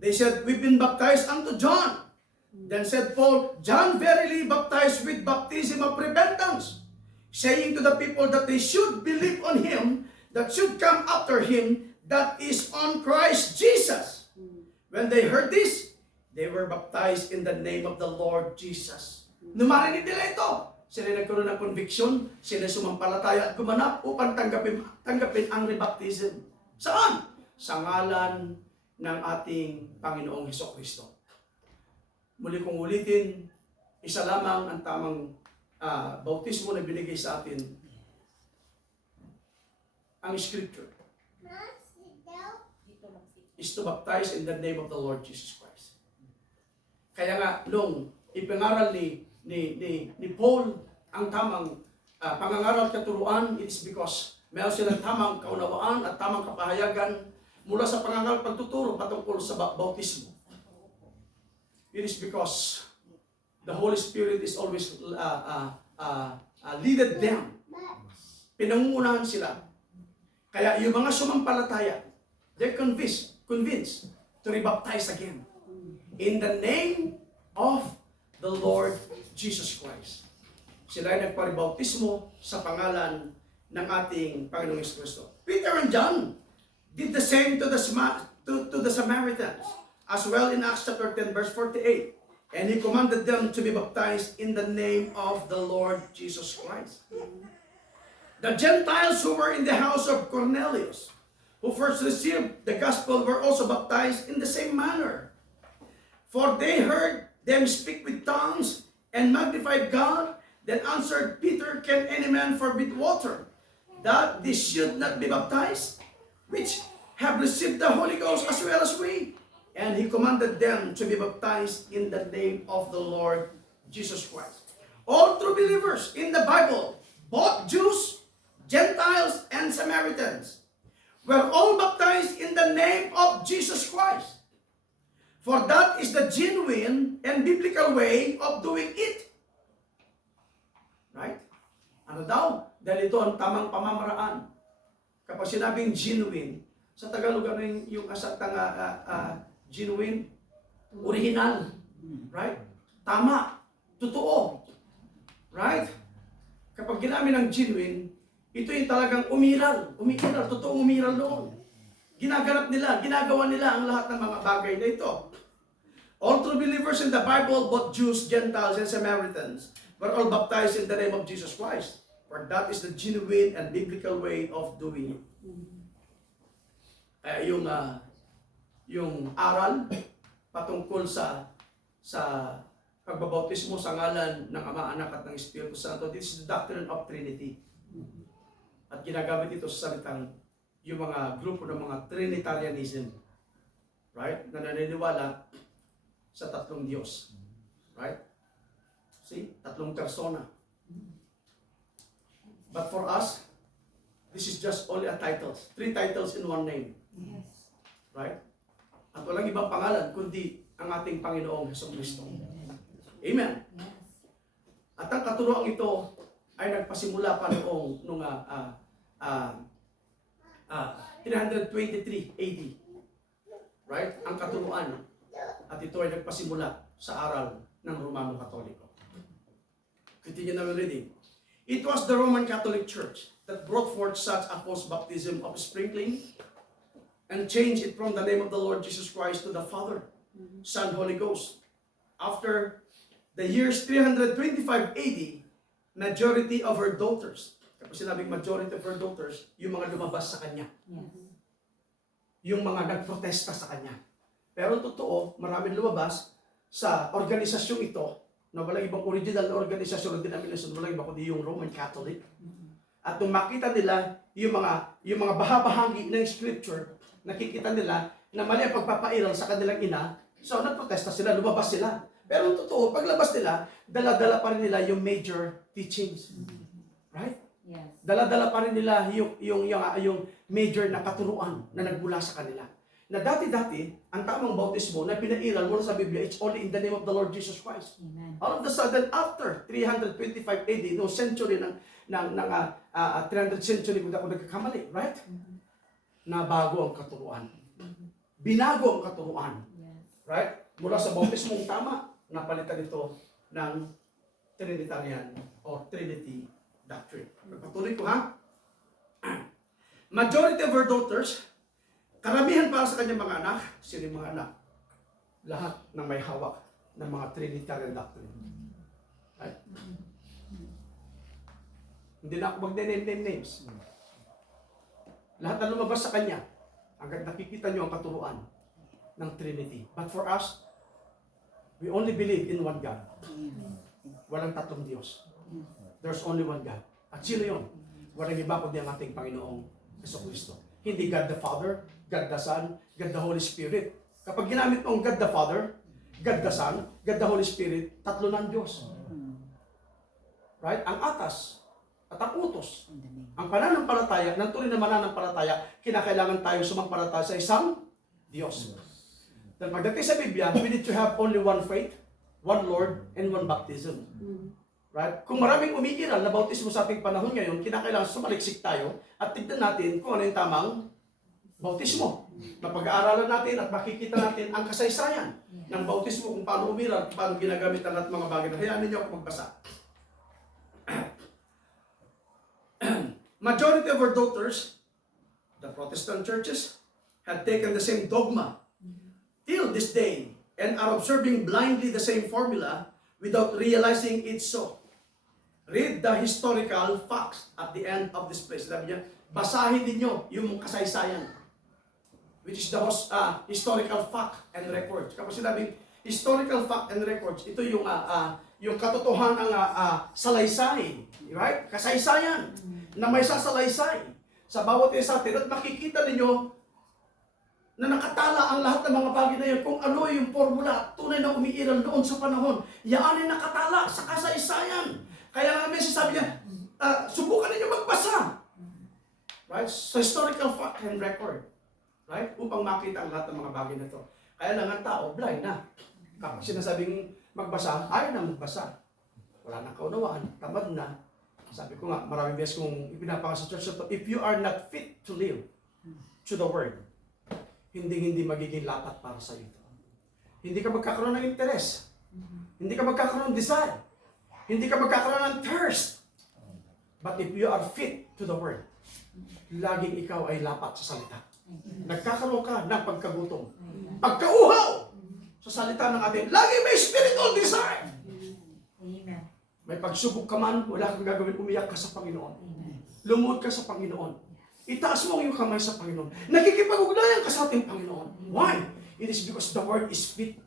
They said, we've been baptized unto John. Then said Paul, John verily baptized with baptism of repentance, saying to the people that they should believe on him that should come after him, that is on Christ Jesus. When they heard this, they were baptized in the name of the Lord Jesus. Nung marinig nila ito, sila nagkaroon ng conviction, sila sumampalataya at gumanap upang tanggapin ang rebaptism. Saan? Sa ngalan ng ating Panginoong Hesukristo. Muli kong ulitin, isa lamang ang tamang bautismo na binigay sa atin, ang Scripture is to baptize in the name of the Lord Jesus Christ. Kaya nga, nung ipangaral ni Paul ang tamang pangangaral at katuruan, it is because meron silang tamang kaunawaan at tamang kapahayagan mula sa pangangaral pagtuturo patungkol sa bautismo. It is because the Holy Spirit is always leaded them. Pinangungunahan sila. Kaya yung mga sumampalataya, they're convinced to rebaptize again in the name of the Lord Jesus Christ. Sila ay nagparibautismo sa pangalan ng ating Panginoong Kristo. Peter and John did the same to the Samaritans as well in Acts chapter 10 verse 48. And he commanded them to be baptized in the name of the Lord Jesus Christ. The Gentiles who were in the house of Cornelius, who first received the gospel, were also baptized in the same manner. For they heard them speak with tongues and magnified God. Then answered Peter, can any man forbid water, that they should not be baptized, which have received the Holy Ghost as well as we? And he commanded them to be baptized in the name of the Lord Jesus Christ. All true believers in the Bible, both Jews, Gentiles, and Samaritans, were all baptized in the name of Jesus Christ. For that is the genuine and biblical way of doing it. Right? Ano daw? Dahil ito ang tamang pamamaraan. Kapag sinabing genuine, sa Tagalog ano yung asaktang genuine? Original. Right? Tama. Totoo. Right? Kapag ginamit ng genuine, ito yung talagang umiral. Umiral. Totoong umiral noon. Ginaganap nila, ginagawa nila ang lahat ng mga bagay na ito. All true believers in the Bible, both Jews, Gentiles, and Samaritans, were all baptized in the name of Jesus Christ. For that is the genuine and biblical way of doing it. Kaya yung aral patungkol sa pagbabautismo sa ngalan ng Ama, Anak, at ng Espiritu Santo, this is the doctrine of Trinity. At ginagamit ito sa salitang yung mga grupo ng mga Trinitarianism. Right? Na naniniwala sa tatlong Diyos. Right? See? Tatlong persona. But for us, This is just only a title. 3 titles in one name. Yes. Right? At walang ibang pangalan kundi ang ating Panginoong Hesukristo. Amen. Yes. At ang katuroang ito ay nagpasimula pa noong 323 AD. Right? Ang katuruan. At ito ay nagpasimula sa aral ng Romano Katoliko. Continue na reading. It was the Roman Catholic Church that brought forth such a false baptism of sprinkling and changed it from the name of the Lord Jesus Christ to the Father, Son, Holy Ghost. After the years 325 AD, majority of her daughters, kapag sinabing majority of her daughters, yung mga lumabas sa kanya. Yes. Yung mga nagprotesta sa kanya. Pero totoo, maraming lumabas sa organisasyong ito na walang ibang original na organisasyon o denomination, walang iba kundi yung Roman Catholic. At nung makita nila yung mga bahabahagi ng scripture, nakikita nila na mali ang pagpapairal sa kanilang ina, so nagprotesta sila, lumabas sila. Pero totoo, paglabas nila, dala-dala pa rin nila yung major teachings. Right? Yes. Dala-dala pa rin nila yung major na katuruan na nagbula sa kanila. Na dati-dati, ang tamang bautismo na pinairal mula sa Biblia, it's only in the name of the Lord Jesus Christ. Amen. All of a sudden, after 325 AD, no century ng 300 century, kung ako nagkakamali, right? Na bago ang katuruan. Binago ang katuruan. Yes. Right? Mula sa bautismong tama, napalitan ito ng Trinitarian or Trinity doctrine. Pagpatuloy ko ha. Majority of her daughters, karamihan para sa kanyang mga anak, sino yung mga anak? Lahat ng may hawak ng mga Trinitarian doctrine. Right? Hindi na ako mag-name names. Lahat na lumabas sa kanya, hanggang nakikita nyo ang katuruan ng Trinity. But for us, we only believe in one God. Walang tatlong Diyos. There's only one God. At sino yun? Walang iba kundi ang ating Panginoong Hesukristo. Hindi God the Father, God the Son, God the Holy Spirit. Kapag ginamit mo ang God the Father, God the Son, God the Holy Spirit, tatlo ng Diyos. Right? Ang atas at ang utos. Ang pananampalataya, ng tunay na mananampalataya, kinakailangan tayo sumampalataya sa isang Diyos. Dahil pagdating sa Biblia, we need to have only one faith, one Lord, and one baptism. Right? Kung maraming umiiral na bautismo sa ating panahon ngayon, kinakailangan sumaliksik tayo at tignan natin kung ano yung tamang bautismo. Napag-aaralan natin at makikita natin ang kasaysayan ng bautismo, kung paano umiral, kung paano ginagamit ang lahat mga bagay. Hayaan ninyo ako magbasa. Majority of our daughters, the Protestant churches, had taken the same dogma till this day and are observing blindly the same formula without realizing it's so. Read the historical facts at the end of this place. Sabi niya, basahin ninyo yung kasaysayan, which is the historical fact and records. Kapag sinabing historical fact and records, ito yung katotohanan ng salaysay, right? Kasaysayan na may sasalaysay sa bawat isa atin, at makikita ninyo na nakatala ang lahat ng mga bagay na yun, kung ano yung formula, tunay na umiiral noon sa panahon. Yan ay nakatala sa kasaysayan. Kaya nga may sasabi niya, subukan ninyo magbasa. Right? Sa historical fact and record. Right? Upang makita ang lahat ng mga bagay na ito. Kaya lang ang tao, blind na. Kapag sinasabing magbasa, ayaw na magbasa. Wala nang kaunawaan, tamad na. Sabi ko nga, maraming beses kong ipinapaka sa church ito, if you are not fit to live to the word, hindi magiging lapat para sa iyo. Hindi ka magkakaroon ng interest. Hindi ka magkakaroon ng desire. Hindi ka magkakaroon ng thirst. But if you are fit to the word, laging ikaw ay lapat sa salita. Nagkakaroon ka ng pagkagutom. Pagkauhaw sa salita ng atin. Laging may spiritual desire. Amen. May pagsubok ka man, wala kang gagawin, umiyak ka sa Panginoon. Lumuhod ka sa Panginoon. Itaas mo ang iyong kamay sa Panginoon. Nakikipag-ugnayan ka sa ating Panginoon. Why? It is because the word is fit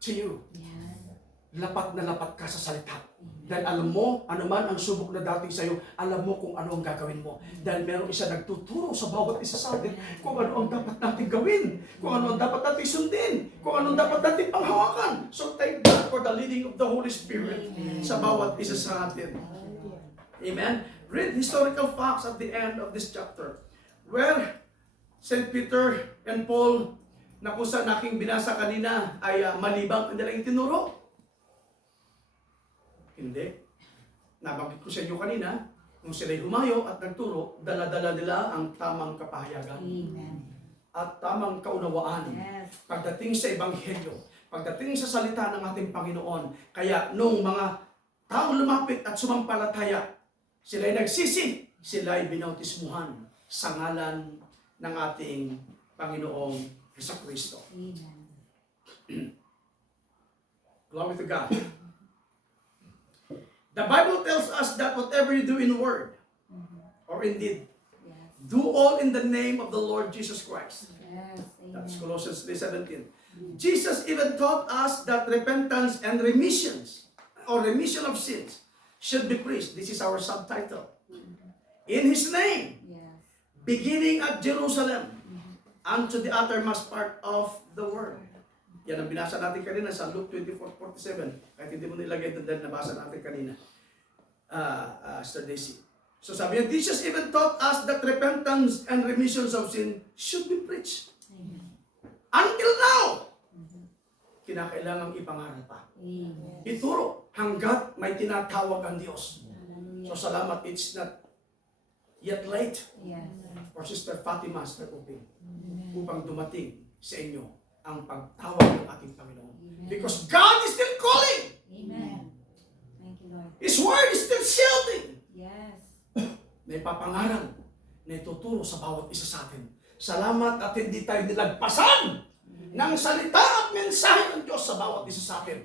to you. Lapat na lapat ka sa salita. Dahil alam mo, ano man ang subok na dating sa iyo, alam mo kung ano ang gagawin mo. Dahil merong isa nagtuturo sa bawat isa sa atin kung ano ang dapat natin gawin, kung ano ang dapat natin sundin, kung ano ang dapat natin panghawakan. So thank God for the leading of the Holy Spirit sa bawat isa sa atin. Amen? read historical facts at the end of this chapter where St. Peter and Paul na kung saan aking binasa kanina ay malibang ang nilang itinuro. Hindi. Nabanggit ko sa inyo kanina, kung sila'y humayo at nagturo, dala-dala nila ang tamang kapahayagan. Amen. At tamang kaunawaan. Yes. Pagdating sa Ebanghelyo, pagdating sa salita ng ating Panginoon. Kaya nung mga taong lumapit at sumampalataya, sila'y nagsisi, sila'y binautismuhan sa ngalan ng ating Panginoong Jesucristo. Amen. Glory to God. The Bible tells us that whatever you do in word or in deed, Yes. do all in the name of the Lord Jesus Christ. Yes. That's Amen. Colossians 3:17. Jesus even taught us that repentance and remissions or remission of sins should be preached. This is our subtitle. In His name, Yes. beginning at Jerusalem, unto the uttermost part of the world. Yan ang binasa natin kanina sa Luke 24:47. Kahit hindi mo nilagay ito dahil nabasa natin kanina. Sir Daisy. So sabi niya, Jesus even taught us that repentance and remissions of sin should be preached. Amen. Until now, kinakailangang ipangaral pa. Amen. Ituro hanggat may tinatawag ang Diyos. Hallelujah. So salamat, it's not yet late Yes. for Sister Fatima, Sister Uping, Amen. upang dumating sa inyo ang pagtawag ng ating Panginoon. Amen. Because God is still calling. Amen. Thank you, Lord. His word is still shouting. Yes. May papangaral na ituturo sa bawat isa sa atin. Salamat at hindi tayo nilagpasan ng salita at mensahe ng Diyos sa bawat isa sa atin.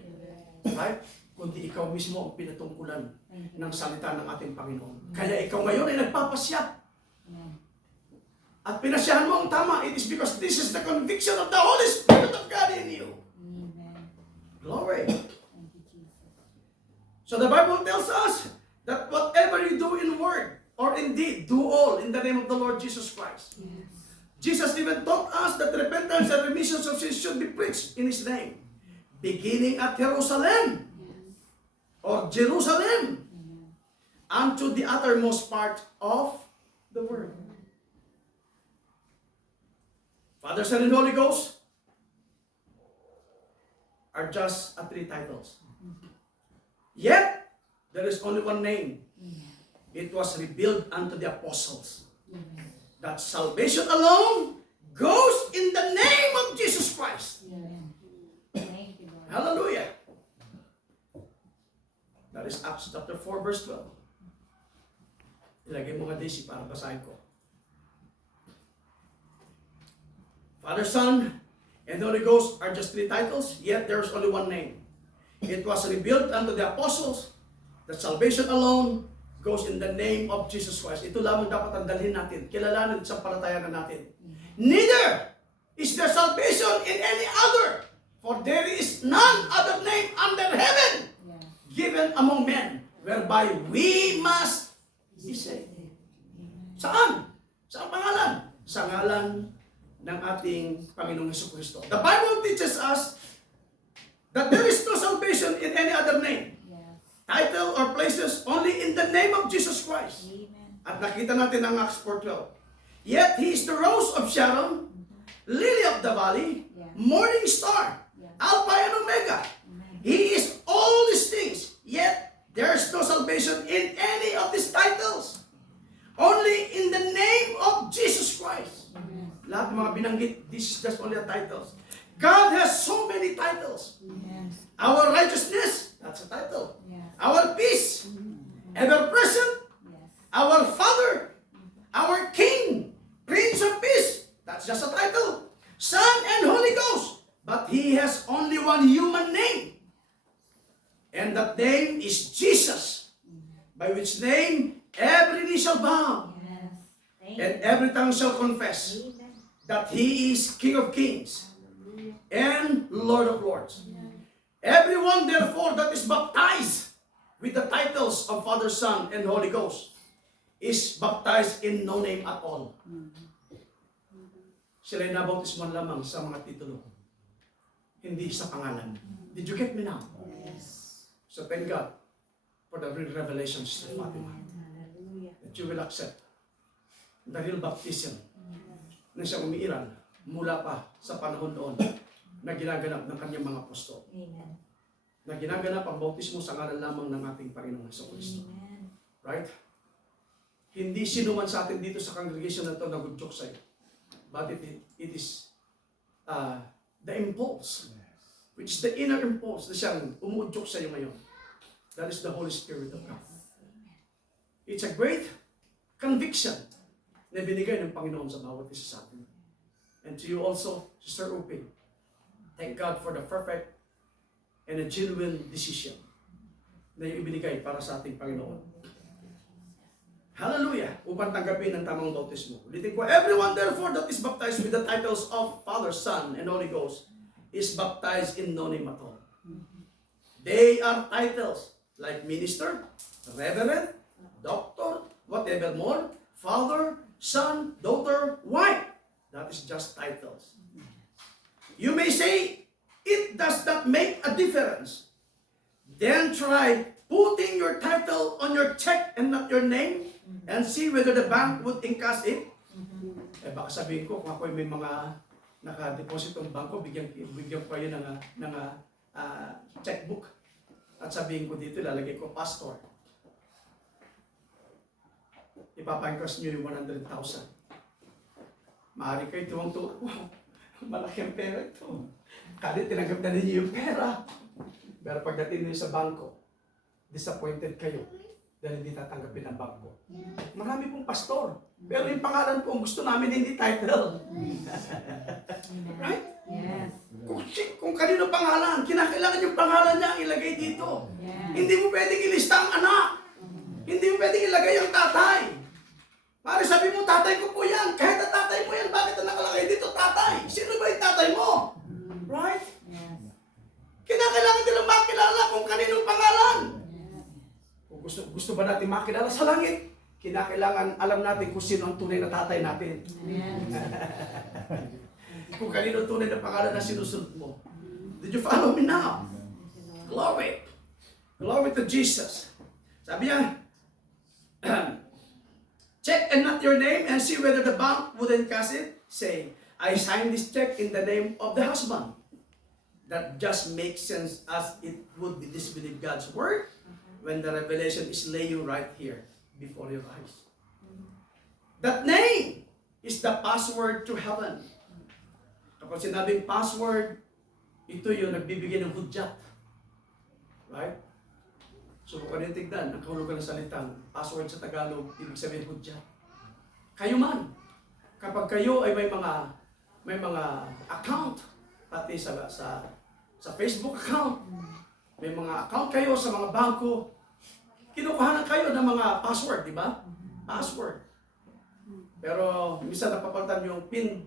Right? Kundi ikaw mismo ang pinatungkulan ng salita ng ating Panginoon. Kaya ikaw ngayon ay nagpapasya. Amen. At pinasyahan mo ang tama. It is because this is the conviction of the Holy Spirit of God in you. Amen. Glory. Thank you, Jesus. So the Bible tells us that whatever you do in word or in deed, do all in the name of the Lord Jesus Christ. Yes. Jesus even taught us that repentance and remissions of sins should be preached in His name. Beginning at Jerusalem Yes. or Jerusalem Amen. unto the uttermost part of the world. Father, Son, and Holy Ghost are just three titles. Yet, there is only one name. Amen. It was revealed unto the apostles. Amen. That salvation alone goes in the name of Jesus Christ. Amen. Thank you, Lord. Hallelujah. That is Acts chapter 4 verse 12. Ilagay mo nga Daisy para basahin ko. Father, Son, and the Holy Ghost are just three titles, yet there is only one name. It was revealed unto the apostles that salvation alone goes in the name of Jesus Christ. Ito lamang dapat ang dalhin natin. Kilalanin sa palatayanan natin. Neither is there salvation in any other, for there is none other name under heaven Yes. given among men whereby we must be saved. Saan? Saan pangalan? Sa ngalan ng ating Panginoong Jesucristo. The Bible teaches us that there is no salvation in any other name, Yes. title, or places, only in the name of Jesus Christ. Amen. At nakita natin ang Acts 4:12. Yet He is the rose of Sharon, lily of the valley, Yeah. morning star, Yeah. Alpha and Omega. Amen. He is all these things, yet there is no salvation in any of these titles. Only in the name of Jesus Christ. Amen. Lahat ng mga binanggit, this is just only the titles. God has so many titles. Yes. Our righteousness, that's a title. Yes. Our peace, ever present. Yes. Our Father, our King, Prince of Peace, that's just a title. Son and Holy Ghost, but He has only one human name. And that name is Jesus, by which name every knee shall bow, Yes. Thank and you. every tongue shall confess Amen. that He is King of Kings Hallelujah. and Lord of Lords. Everyone, therefore, that is baptized with the titles of Father, Son, and Holy Ghost is baptized in no name at all. Sila'y nabautisman lamang sa mga titulo, hindi sa pangalan. Did you get me now? Yes. So thank God for the revelation, Sister Fatima. Amen. Hallelujah. that you will accept the real baptism na siyang umiiral mula pa sa panahon noon na ginaganap ng kanyang mga apostol. Amen. Na ginaganap ang bautismo sa ngalan lamang ng ating Panginoong Jesucristo. Amen. Right? Hindi sino man sa atin dito sa congregation na ito nagudyok sa'yo. But it is the impulse, which is the inner impulse na siyang umuudyok sa'yo ngayon. That is the Holy Spirit of God. It's a great conviction na binigay ng Panginoon sa bawat isa sa atin. And to you also, Sister Uping, thank God for the perfect and a genuine decision na yung ibinigay para sa ating Panginoon. Hallelujah! Upang tanggapin ang tamang bautismo. Ulitin ko, everyone therefore that is baptized with the titles of Father, Son, and Holy Ghost is baptized in no name at all. They are titles like minister, reverend, doctor, whatever more, father, son, daughter, wife. That is just titles. You may say, it does not make a difference. Then try putting your title on your check and not your name and see whether the bank would encash it. Eh baka sabihin ko, kung ako may mga naka-deposit ng bangko, bigyan ko kayo ng checkbook. At sabihin ko dito, lalagay ko, pastor. Ipapangkas nyo yung 100,000. Maaari kayo tuwang-tuwa. Wow, malaki ang pera ito. Kaya tinanggap na ninyo yung pera. Pero pagdating nyo sa bangko, disappointed kayo dahil hindi tatanggapin ang bangko. Marami pong pastor. Pero yung pangalan po, gusto namin hindi title. Right? Yes. Kung kanino pangalan, kinakailangan yung pangalan niya ilagay dito. Yes. Hindi mo pwedeng ilista ang anak. Hindi mo pwedeng ilagay ang tatay. Pare, sabi mo, tatay ko po yan. Kahit ang tatay mo yan, bakit ang nakalagay dito, tatay? Sino ba yung tatay mo? Right? Yes. Kinakailangan nilang makilala kung kaninong pangalan. Yes. Kung gusto ba natin makilala sa langit, kinakailangan alam natin kung sino ang tunay na tatay natin. Yes. Kung kanino tunay na pangalan na sinusunod mo. Did you follow me now? Glory. Glory to Jesus. Sabi niya, check and not your name and see whether the bank would encash it. Say, I sign this check in the name of the husband. That just makes sense as it would be disbelieve God's word when the revelation is laying right here before your eyes. That name is the password to heaven. Kapag sinabing password, ito yung nagbibigay ng hudyat. Right? So kung kanina tignan, ang kahulugan ng salitang password sa Tagalog, ibig sabihin hudyat. Kayo man, kapag kayo ay may mga account, pati sa Facebook account, may mga account kayo sa mga bangko, kinukuhanan kayo ng mga password, di ba? Password. Pero minsan napapalitan yung PIN,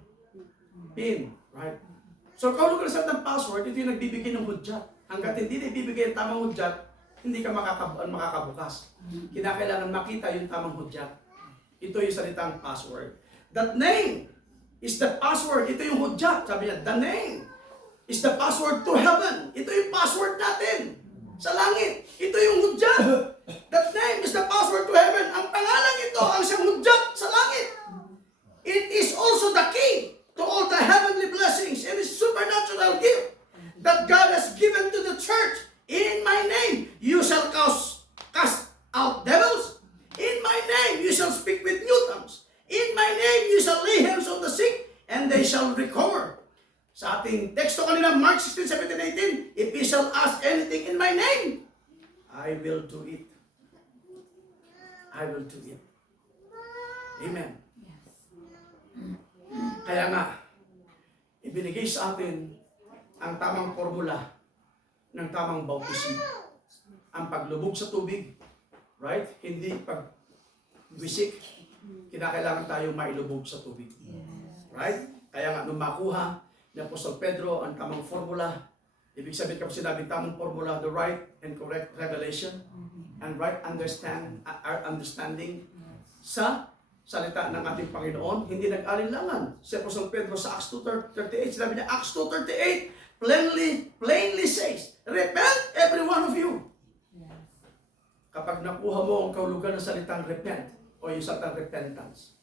right? So kahulugan ng salitang password, ito yung nagbibigay ng hudyat. Hanggat hindi na ibibigay ang tamang hudyat, hindi ka makakabukas. Kinakailangan makita yung tamang hudyat. Ito yung salitang password. That name is the password. Ito yung hudyat. Sabi niya, the name is the password to heaven. Ito yung password natin sa langit. Ito yung hudyat. That name is the password to heaven. Ang pangalan ito ang siyang hudyat sa langit. It is also the key to all the heavenly blessings and the supernatural gift that God has given to the church. In my name, you shall cast out devils. In my name, you shall speak with new tongues. In my name, you shall lay hands on the sick, and they shall recover. Sa ating teksto kanina, Mark 16:17-18, if you shall ask anything in my name, I will do it. I will do it. Amen. Kaya nga, ibinigay sa atin ang tamang formula ng tamang bautismo. Ang paglubog sa tubig, right? Hindi pag-wisik. Kinakailangan tayo mailubog sa tubig. Right? Kaya nga, nung makuha ni Apostol Pedro ang tamang formula, ibig sabihin kapag sinabing tamang formula, the right and correct revelation and right understanding sa salita ng ating Panginoon, hindi nag-alinlangan. Si Apostol Pedro sa Acts 2:38, sinabi niya, Acts 2:38, plainly says, repent every one of you. Yes. Kapag nakuha mo ang kahulugan ng salitang repent, o yung salitang repentance.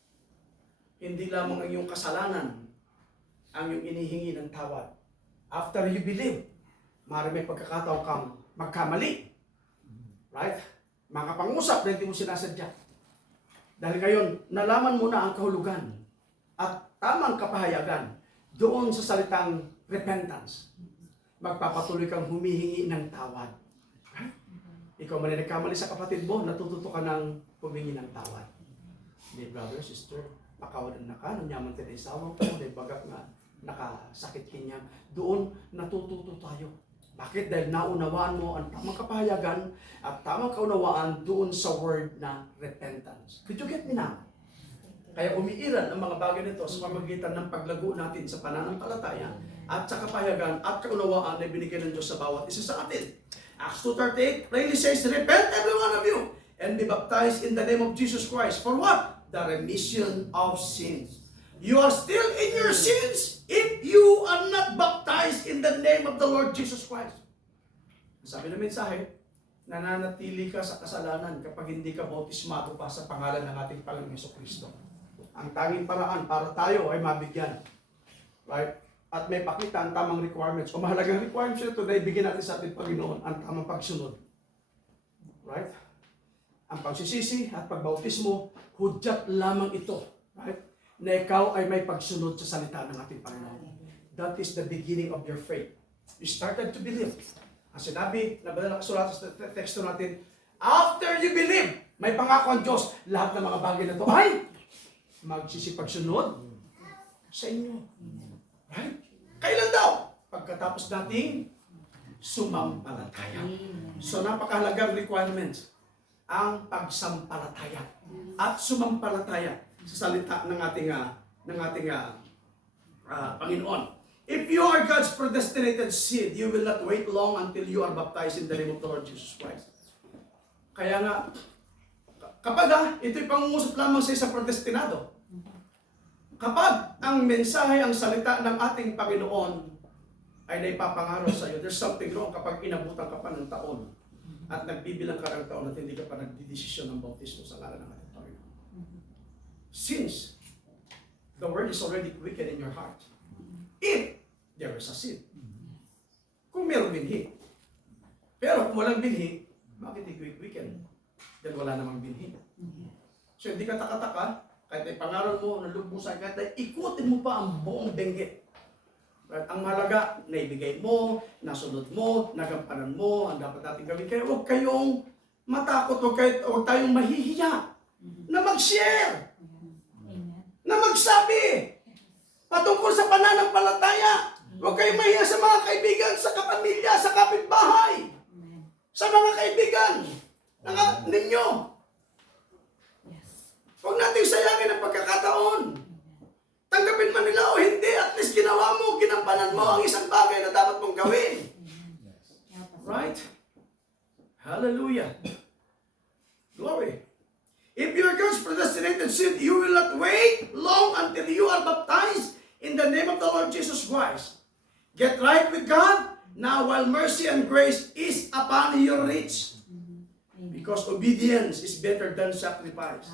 Hindi lamang ang iyong kasalanan ang iyong inihingi ng tawad. After you believe, maaari may pagkakataon kang magkamali. Right? Mga pangusap na hindi mo sinasadya. Dahil ngayon, nalaman mo na ang kahulugan at tamang kapahayagan doon sa salitang repentance. Magpapatuloy kang humihingi ng tawad. Ikaw man ay nagkamali sa kapatid mo, natututo ka ng humingi ng tawad. May brother, sister, pakawalan na ka, nanyaman tayo sa asawa ko, may bagak na nakasakit kanya. Doon natututo tayo. Bakit? Dahil naunawaan mo ang tamang kapahayagan at tamang kaunawaan doon sa word na repentance. Did you get me now? Kaya umiiral ang mga bagay nito sa pamamagitan ng paglago natin sa pananampalataya at sa kapahayagan at kaunawaan na binigay ng Diyos sa bawat isa sa atin. Acts 2:38 plainly says, repent every one of you and be baptized in the name of Jesus Christ. For what? The remission of sins. You are still in your sins if you are not baptized in the name of the Lord Jesus Christ. Sabi ng mensahe, nananatili ka sa kasalanan kapag hindi ka bautismado pa sa pangalan ng ating Panginoong Jesucristo. Ang tanging paraan para tayo ay mabigyan. Right? At may pakita ang tamang requirements. O mahalagang requirements ito na ibigyan natin sa ating Panginoon ang tamang pagsunod. Right? Ang pagsisisi at pagbautismo, hudyat lamang ito. Right? Na ikaw ay may pagsunod sa salita ng ating Panginoon. That is the beginning of your faith. You started to believe. Ang sinabi, nabala nakasulat sa teksto natin, after you believe, may pangako ang Diyos, lahat ng mga bagay na ito ay magsisipagsunod sa inyo. Right? Kailan daw? Pagkatapos nating sumampalataya. So napakahalagang requirements ang pagsampalataya at sumampalataya sa salita ng ating Panginoon. If you are God's predestinated seed, you will not wait long until you are baptized in the name of the Lord Jesus Christ. Kaya nga, kapag ito'y pangungusap lamang sa isang predestinado, kapag ang mensahe, ang salita ng ating Panginoon ay naipapangaraw sa iyo, there's something wrong kapag inabutan ka pa ng taon at nagbibilang ka ng taon at hindi ka pa nagdidesisyon ng bautismo sa ngalan ng ating Panginoon. Since the word is already quickened in your heart, if there is a sin, kung meron binhi, pero kung walang binhi, bakit i-quicken? Dahil wala namang binhi. So hindi ka taka-taka, kahit ay pangaral mo, nalugbusan, kahit ay ikutin mo pa ang buong benggit. Right? Ang mahalaga, naibigay mo, nasunod mo, nagampanan mo, ang dapat natin gawin. Kaya huwag kayong matakot, huwag tayong mahihiya na mag-share, na magsabi patungkol sa pananampalataya. Huwag kayong mahiya sa mga kaibigan, sa kapamilya, sa kapitbahay, sa mga kaibigan ninyo. Huwag natin sayangin ang pagkakataon. Tanggapin man nila o hindi, at least ginawa mo, ginampanan mo ang isang bagay na dapat mong gawin. Right? Hallelujah. Glory. If you are God's predestinated seed, you will not wait long until you are baptized in the name of the Lord Jesus Christ. Get right with God now while mercy and grace is upon your reach. Because obedience is better than sacrifice.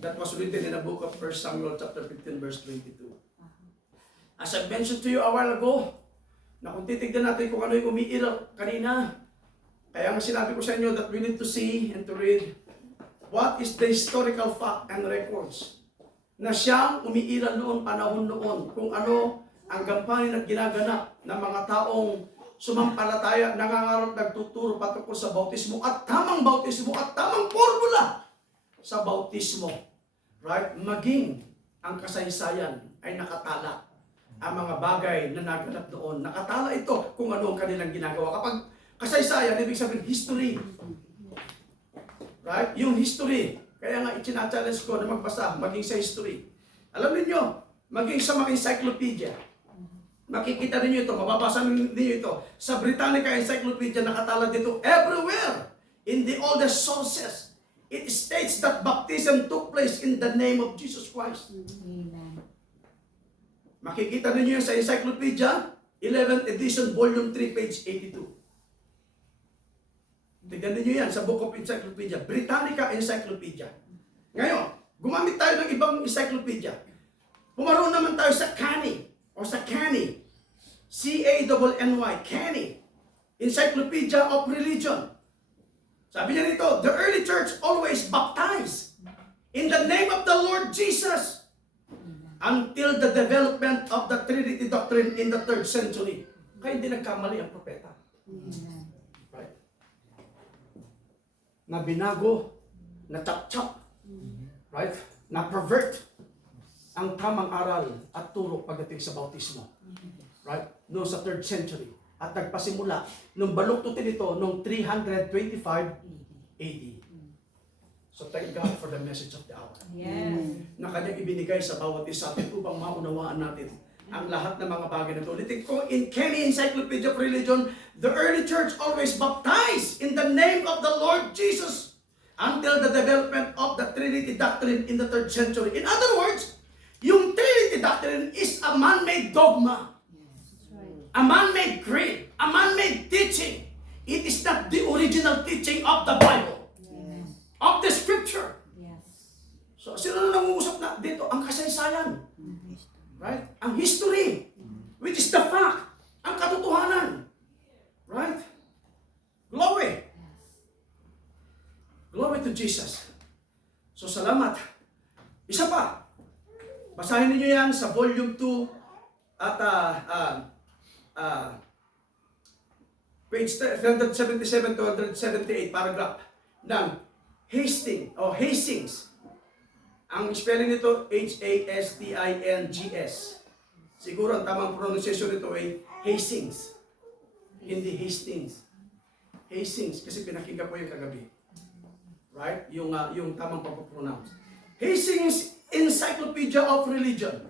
That was written in the book of 1 Samuel chapter 15 verse 22. As I mentioned to you a while ago, na kung titignan natin kung ano yung umiiral kanina, kaya nga sinabi ko sa inyo that we need to see and to read what is the historical fact and records na siyang umiiral noon, panahon noon, kung ano ang gampanin at ginaganap ng mga taong sumampalataya, nangangarap, nagtuturo patungkol sa bautismo at tamang formula sa bautismo. Right? Maging ang kasaysayan ay nakatala. Ang mga bagay na naganap doon, nakatala ito kung ano ang kanilang ginagawa. Kapag kasaysayan, ibig sabihin history. Right? Yung history. Kaya nga itina-challenge ko na magbasa, maging sa history. Alam niyo, maging sa mga encyclopedia. Makikita niyo ito, mababasa niyo ito. Sa Britannica Encyclopedia, nakatala dito everywhere. In the oldest sources, it states that baptism took place in the name of Jesus Christ. Amen. Makikita niyo sa Encyclopedia, 11th edition, volume 3, page 82. Tignan niyo yan sa Book of Encyclopedia, Britannica Encyclopedia. Ngayon, Gumamit tayo ng ibang encyclopedia. Pumaroon naman tayo sa Canny o sa Canny. C-A-N-N-Y, Canny. Encyclopedia of Religion. Sabi niya nito, the early church always baptized in the name of the Lord Jesus until the development of the Trinity doctrine in the 3rd century. Kaya hindi nagkamali ang propeta. Amen. Right? Na binago, na chop-chop, right? Na pervert ang tamang aral at turo pagdating sa bautismo. Right? Noong sa 3rd century. At nagpasimula, nung baluktutin ito, noong 325 AD. So thank God for the message of the hour. Yes. Na kanyang ibinigay sa bawat isa atin upang maunawaan natin ang lahat ng mga bagay na ito. Ulitin ko, in Kenny Encyclopedia of Religion, the early church always baptized in the name of the Lord Jesus until the development of the Trinity doctrine in the 3rd century. In other words, yung Trinity doctrine is a man-made dogma, That's right. a man-made creed, a man-made teaching. It is not the original teaching of the Bible, Yes. of the Scripture. Yes. So, sino na nangungusap na dito? Ang kasaysayan. Right? Ang history. Which is the fact. Ang katotohanan. Right? Glory. Glory to Jesus. So, salamat. Isa pa. Basahin niyo yan sa volume 2 at page 177 to 178 paragraph ng Hastings. Ang spelling nito, Hastings. Siguro ang tamang pronunciation nito ay Hastings. Hindi Hastings. Hastings, kasi pinakinggan ko yung kagabi. Right? Yung tamang pagpapronounce. Hastings Encyclopedia of Religion.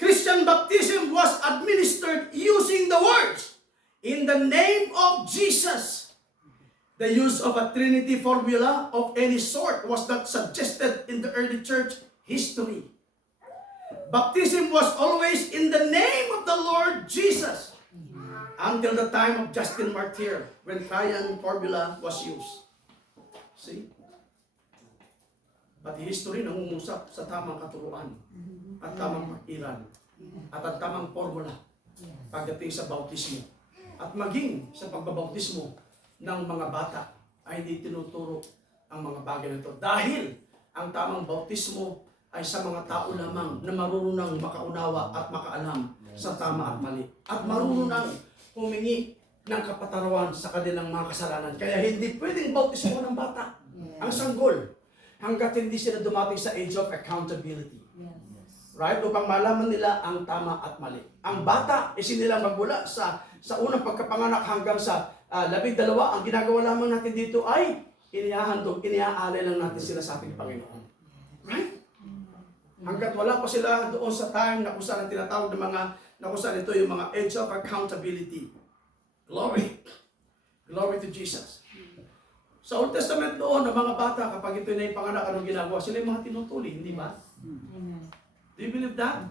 Christian baptism was administered using the words, in the name of Jesus. The use of a Trinity formula of any sort was not suggested in the early church history. Baptism was always in the name of the Lord Jesus until the time of Justin Martyr, when Trian formula was used. See? Pati history nangungusap sa tamang katuruan at tamang pag-iral at ang tamang formula pagdating sa bautismo. At maging sa pagbabautismo ng mga bata ay hindi tinuturo ang mga bagay na ito. Dahil ang tamang bautismo ay sa mga tao lamang na marunong makaunawa at makaalam sa tama at mali. At marunong humingi ng kapatawaran sa kanilang mga kasalanan. Kaya hindi pwedeng bautismo ng bata ang sanggol hanggat hindi sila dumating sa age of accountability. Right? Upang malaman nila ang tama at mali. Ang bata, isinilang magmula sa unang pagkapanganak hanggang sa 12, ang ginagawa lamang natin dito ay inihahandog, iniaalay lang natin sila sa ating Panginoon. Right? Hanggat wala pa sila doon sa time na kung saan ang tinatawag ng mga, na kung saan ito yung mga age of accountability. Glory. Glory to Jesus. Sa Old Testament noon, ng mga bata, kapag ito na yung panganak, anong ginagawa? Sila yung mga tinutuli, hindi ba? Amen. Do you believe that?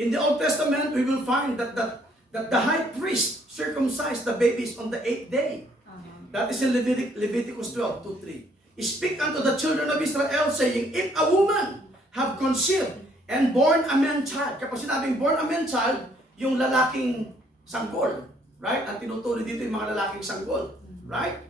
In the Old Testament, we will find that the high priest circumcised the babies on the 8th day. That is in Leviticus 12, 2-3. Speak unto the children of Israel, saying, if a woman have conceived and born a man child. Kapag sinabing born a man child, yung lalaking sanggol. Right? Ang tinutuloy dito yung mga lalaking sanggol. Right?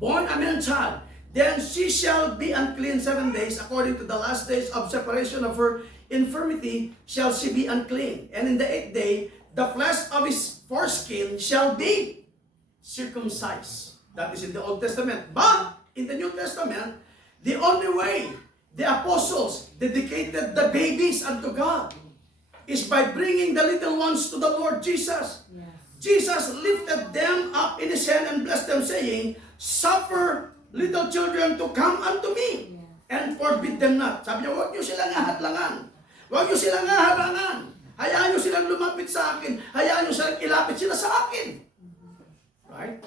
Born a man child. Then she shall be unclean 7 days, according to the last days of separation of her infirmity shall she be unclean. And in the 8th day, the flesh of his foreskin shall be circumcised. That is in the Old Testament. But in the New Testament, the only way the apostles dedicated the babies unto God is by bringing the little ones to the Lord Jesus. Yes. Jesus lifted them up in his hand and blessed them, saying, suffer little children to come unto me, and forbid them not. Sabi niya, huwag niyo silang ahadlangan. Huwag niyo silang aharangan. Hayaan niyo silang lumapit sa akin. Hayaan niyo silang ilapit sila sa akin. Right?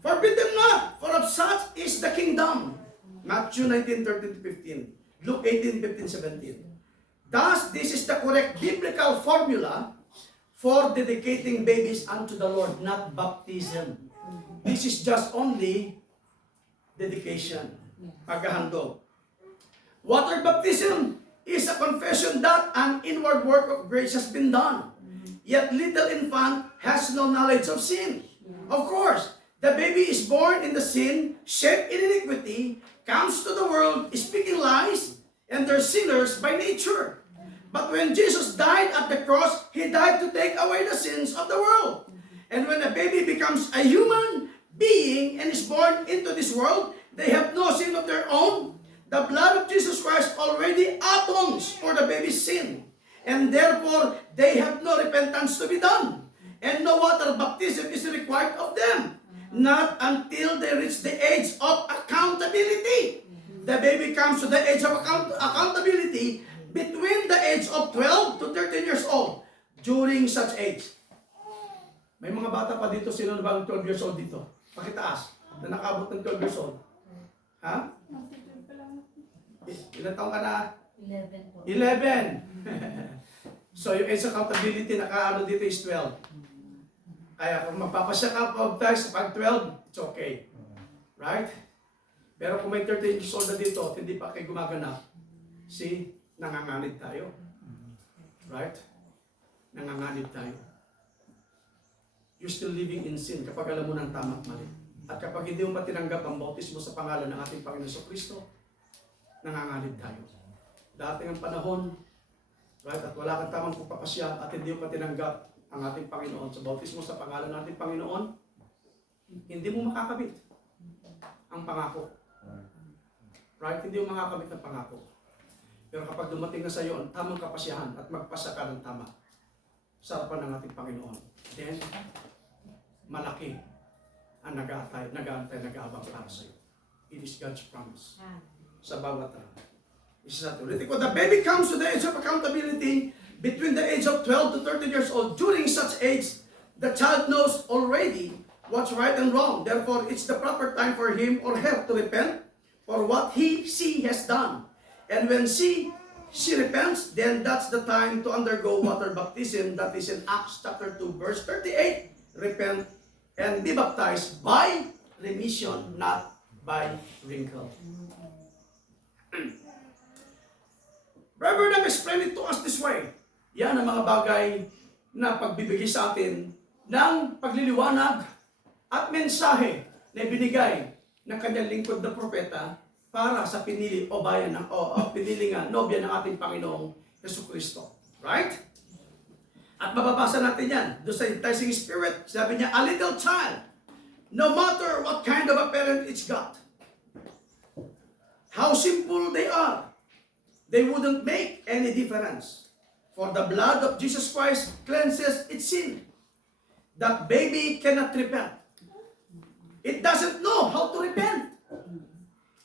Forbid them not, for of such is the kingdom. Matthew 19:13-15. Luke 18:15-17. Thus, this is the correct biblical formula for dedicating babies unto the Lord, not baptism. This is just only dedication. Paghahandog. Water baptism is a confession that an inward work of grace has been done. Yet little infant has no knowledge of sin. Of course, the baby is born in the sin, shaped in iniquity, comes to the world speaking lies, and they're sinners by nature. But when Jesus died at the cross, He died to take away the sins of the world. And when a baby becomes a human being and is born into this world, they have no sin of their own. The blood of Jesus Christ already atones for the baby's sin. And therefore, they have no repentance to be done. And no water baptism is required of them. Not until they reach the age of accountability. The baby comes to the age of accountability between the age of 12 to 13 years old. During such age. May mga bata pa dito, sino na ba 12 years old dito? Pakitaas, na nakaabot ng 12 years old. Ha? Ilan taong ka na? 11 po. 11. So yung age accountability nakaano dito is 12. Kaya kung magpapasya ka baptize pag 12, it's okay. Right? Pero kung may 13 years old na dito at hindi pa kayo gumaganap, see, nanganganib tayo. Right? Nanganganib tayo. You're still living in sin kapag alam mo ng tama at mali. At kapag hindi mo matinanggap ang bautismo sa pangalan ng ating Panginoon Kristo, nanganganib tayo. Dating ang panahon, right, at wala kang tamang pagpapasya at hindi mo patinanggap ang ating Panginoon sa bautismo sa pangalan ng ating Panginoon, hindi mo makakabit ang pangako. Right? Hindi mo makakabit ang pangako. Pero kapag dumating na sa iyo ang tamang kapasyahan at magpasa ka ng tama sa harapan ng ating Panginoon, then, malaki ang nag-aantay, nag-aabang para sa iyo. It is God's promise. Sa bawat the baby comes to the age of accountability between the age of 12 to 13 years old. During such age, the child knows already what's right and wrong. Therefore, it's the proper time for him or her to repent for what she has done. And when she repents, then that's the time to undergo water baptism. That is in Acts chapter 2, verse 38. Repent and be baptized by remission, not by wrinkle. Brother Branham explained it to us this way. Yan ang mga bagay na pagbibigay sa atin ng pagliliwanag at mensahe na ibinigay ng kanyang lingkod na propeta para sa pinili o bayan ng pinili nga nobya ng ating Panginoong Jesucristo. Right? At mababasa natin yan doon sa enticing spirit. Sabi niya, a little child, no matter what kind of a parent it's got, how simple they are, they wouldn't make any difference. For the blood of Jesus Christ cleanses its sin. That baby cannot repent. It doesn't know how to repent.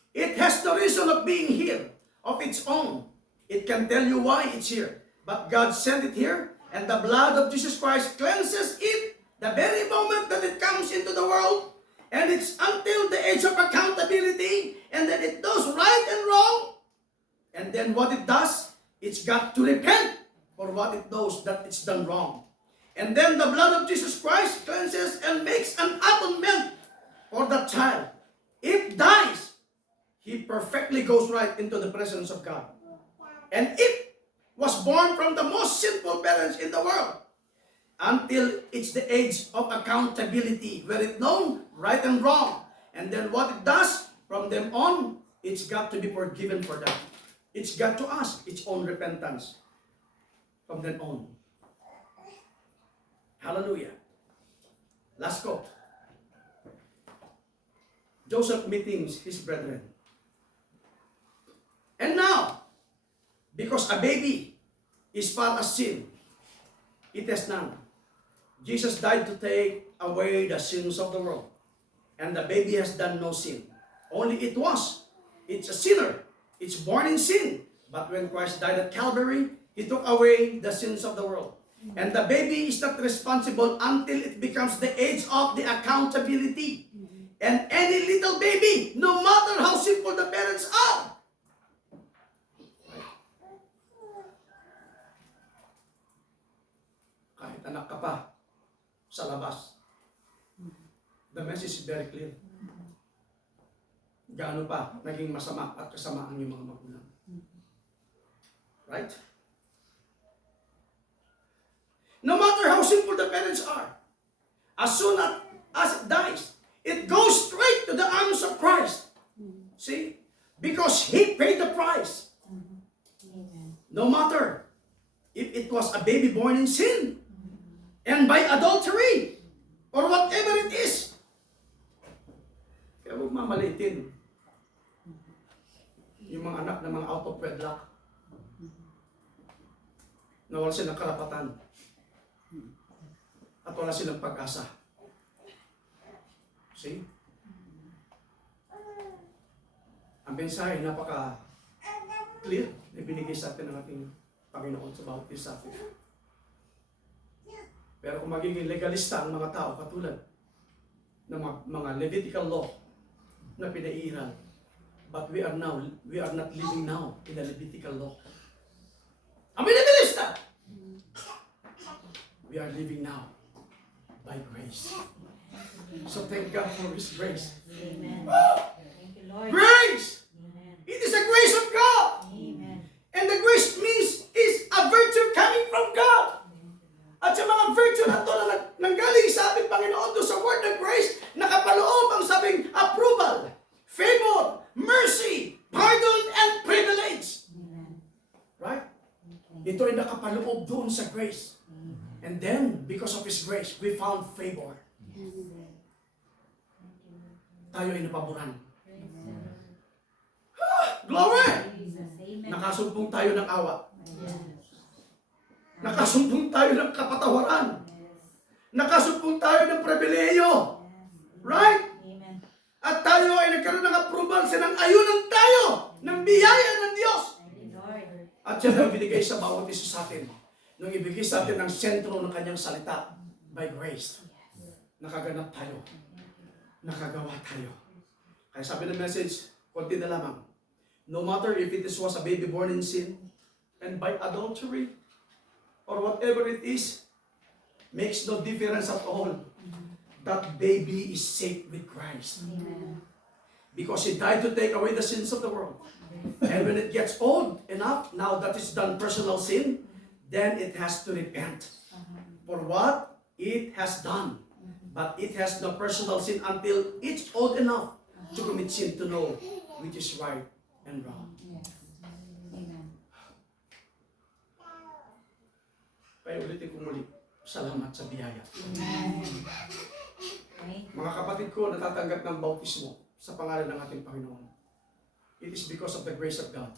It has the reason of being here of its own. It can tell you why it's here. But God sent it here, and the blood of Jesus Christ cleanses it the very moment that it comes into the world. And it's until the age of accountability, and then it knows right and wrong. And then what it does, it's got to repent for what it knows that it's done wrong. And then the blood of Jesus Christ cleanses and makes an atonement for the child. If dies, he perfectly goes right into the presence of God. And it was born from the most sinful parents in the world until it's the age of accountability, where it knows right and wrong. And then what it does, from them on, it's got to be forgiven for that. It's got to ask its own repentance from then on. Hallelujah. Last quote. Joseph meeting his brethren. And now, because a baby is far as sin, it has none. Jesus died to take away the sins of the world. And the baby has done no sin. Only it's a sinner. It's born in sin. But when Christ died at Calvary, He took away the sins of the world. And the baby is not responsible until it becomes the age of the accountability. And any little baby, no matter how simple the parents are, kahit anak ka pa sa labas, the message is very clear. gaano pa naging masama at kasama ang iyong mga magulang. Right? No matter how simple the parents are, as soon as it dies, it goes straight to the arms of Christ. See? Because He paid the price. No matter if it was a baby born in sin, and by adultery, or whatever it is. Kaya huwag mamalitin yung mga anak na mga out of wedlock. Na wala silang karapatan. At wala silang pag-asa. See? Ang mensahe napaka-clear na binigay sa atin ng ating Panginoon sa bawat isa sa atin. Pero kung magiging legalista ang mga tao katulad ng mga Levitical law na pinairal, but we are not living now in the Levitical law. Ang legalista! We are living now by grace. So thank God for His grace. Amen. Thank you, Lord. Grace! Amen. It is the grace of God! Amen. And the grace means is a virtue coming from God. At sa mga virtue na ito na nanggaling sa ating Panginoon doon sa word of grace, nakapaloob ang sabing approval, favor, mercy, pardon, and privilege. Amen. Right? Ito ay nakapaloob doon sa grace. And then, because of His grace, we found favor. Tayo ay napaboran. Glory! Jesus. Amen. Nakasumpong tayo ng awa. Yes. Nakasumpong tayo ng kapatawaran. Nakasumpong tayo ng pribileyo. Right? Amen. At tayo ay nagkaroon ng approval sa nang ayunan tayo ng biyaya ng Diyos. Thank you, Lord. At yan ang binigay sa bawat isa sa atin. Nung ibigay sa atin ang sentro ng kanyang salita, by grace, nakaganap tayo. Nakagawa tayo. Kaya sabi ng message, konti na lamang. No matter if it was a baby born in sin, and by adultery, or whatever it is, makes no difference at all. That baby is safe with Christ. Amen. Because He died to take away the sins of the world. And when it gets old enough, now that it's done personal sin, then it has to repent for what it has done. But it has no personal sin until it's old enough to commit sin to know which is right and wrong. Yes. Amen. Kaya ulitin ko muli, salamat sa biyaya. Amen. Thank you. Mga kapatid ko, natatanggap ng bautismo sa pangalan ng ating Panginoon. It is because of the grace of God.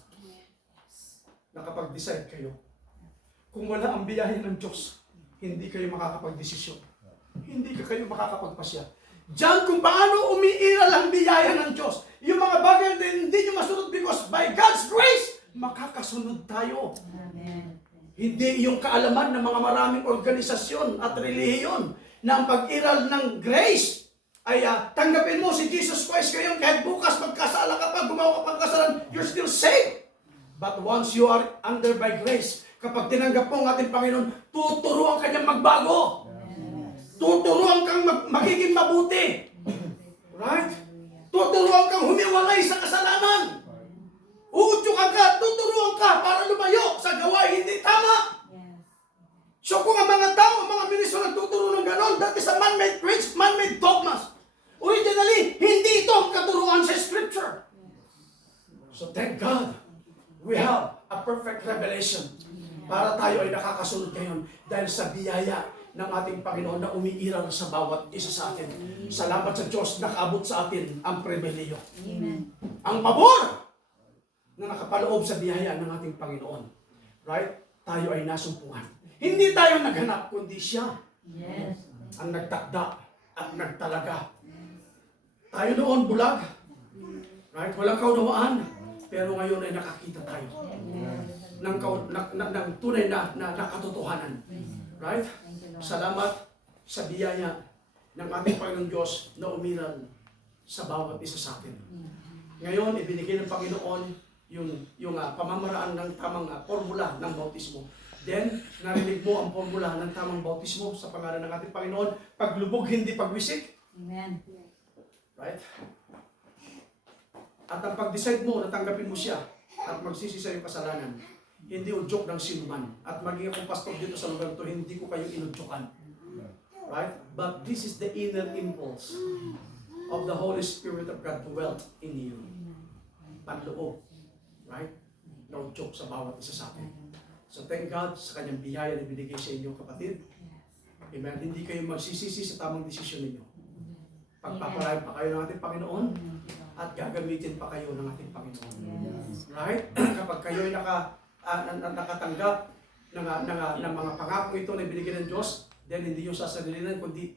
Nakapag-decide kayo. Kung wala ang biyaya ng Diyos, hindi kayo makakapag-desisyon. Hindi kayo makakapagpasya. Diyan kung paano umiiral ang biyaya ng Diyos. Yung mga bagay na hindi nyo masunod because by God's grace, makakasunod tayo. Amen. Hindi yung kaalaman ng mga maraming organisasyon at relihiyon na ang pag-iral ng grace ay tanggapin mo si Jesus Christ ngayon kahit bukas magkasala ka pa, gumawa ka pang kasalan, you're still saved. But once you are under by grace, kapag tinanggap mo ang ating Panginoon, tuturuan ka niyang magbago. Tuturuan kang magiging mabuti. Right? Tuturuan kang humiwalay sa kasalanan. Uutyukan ka, tuturuan ka para lumayo sa gawain hindi tama. So kung ang mga tao, ang mga ministro nagtuturo ng ganon, that is a man-made preach, man-made dogmas. Originally, hindi ito ang katuruan sa Scripture. So thank God, we have a perfect revelation para tayo ay nakakasunod ngayon dahil sa biyaya ng ating Panginoon na umiiral sa bawat isa sa atin. Salamat sa Diyos, nakaabot sa atin ang pribileyo. Amen. Ang pabor na nakapaloob sa biyaya ng ating Panginoon. Right? Tayo ay nasumpungan. Hindi tayo naghanap, kundi siya Yes. ang nagtakda at nagtalaga. Tayo noon bulag. Right? Walang kaunawaan. Pero ngayon ay nakakita tayo ng tunay na katotohanan. Right? Salamat sa biyaya ng ating Panginoong Diyos na umiral sa bawat isa sa atin. Ngayon, ibinigay ng Panginoon yung pamamaraan ng tamang formula ng bautismo. Then, narinig mo ang formula ng tamang bautismo sa pangalan ng ating Panginoon. Paglubog, hindi pagwisik. Amen. Right? At ang pag-decide mo, natanggapin mo siya at magsisi sa iyong kasalanan, hindi udyok ng sinuman. At maging akong pastor dito sa lugar to, hindi ko kayo inudyokan. Right? But this is the inner impulse of the Holy Spirit of God dwelt in you. Panloob. Right? No joke sa bawat isa sa atin. So thank God sa kanyang biyaya na binigay sa inyo, kapatid. Amen. Hindi kayo magsisisi sa tamang desisyon ninyo. Pagpapalain pa kayo ng ating Panginoon at gagamitin pa kayo ng ating Panginoon. Right? Kapag kayo ay nakatanggap ng mga pangako ito na binigay ng Diyos, then hindi yung sasalilinan, kundi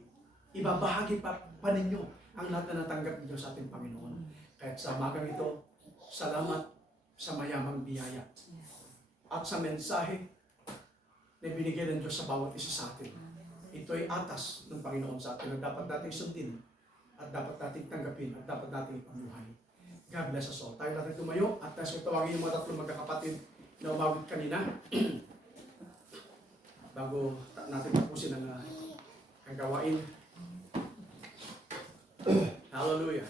ibabahagi pa ninyo ang lahat na natanggap ninyo sa ating Panginoon. Kaya sa magang ito, salamat sa mayamang biyaya at sa mensahe na binigay ng Diyos sa bawat isa sa atin. Ito ay atas ng Panginoon sa atin na dapat natin sundin at dapat natin tanggapin at dapat natin ipamuhay. God bless us all. Tayo natin tumayo at tayo tawagin yung mga tatlong magkakapatid na umawit kanina bago natin tapusin ang gawain. Hallelujah.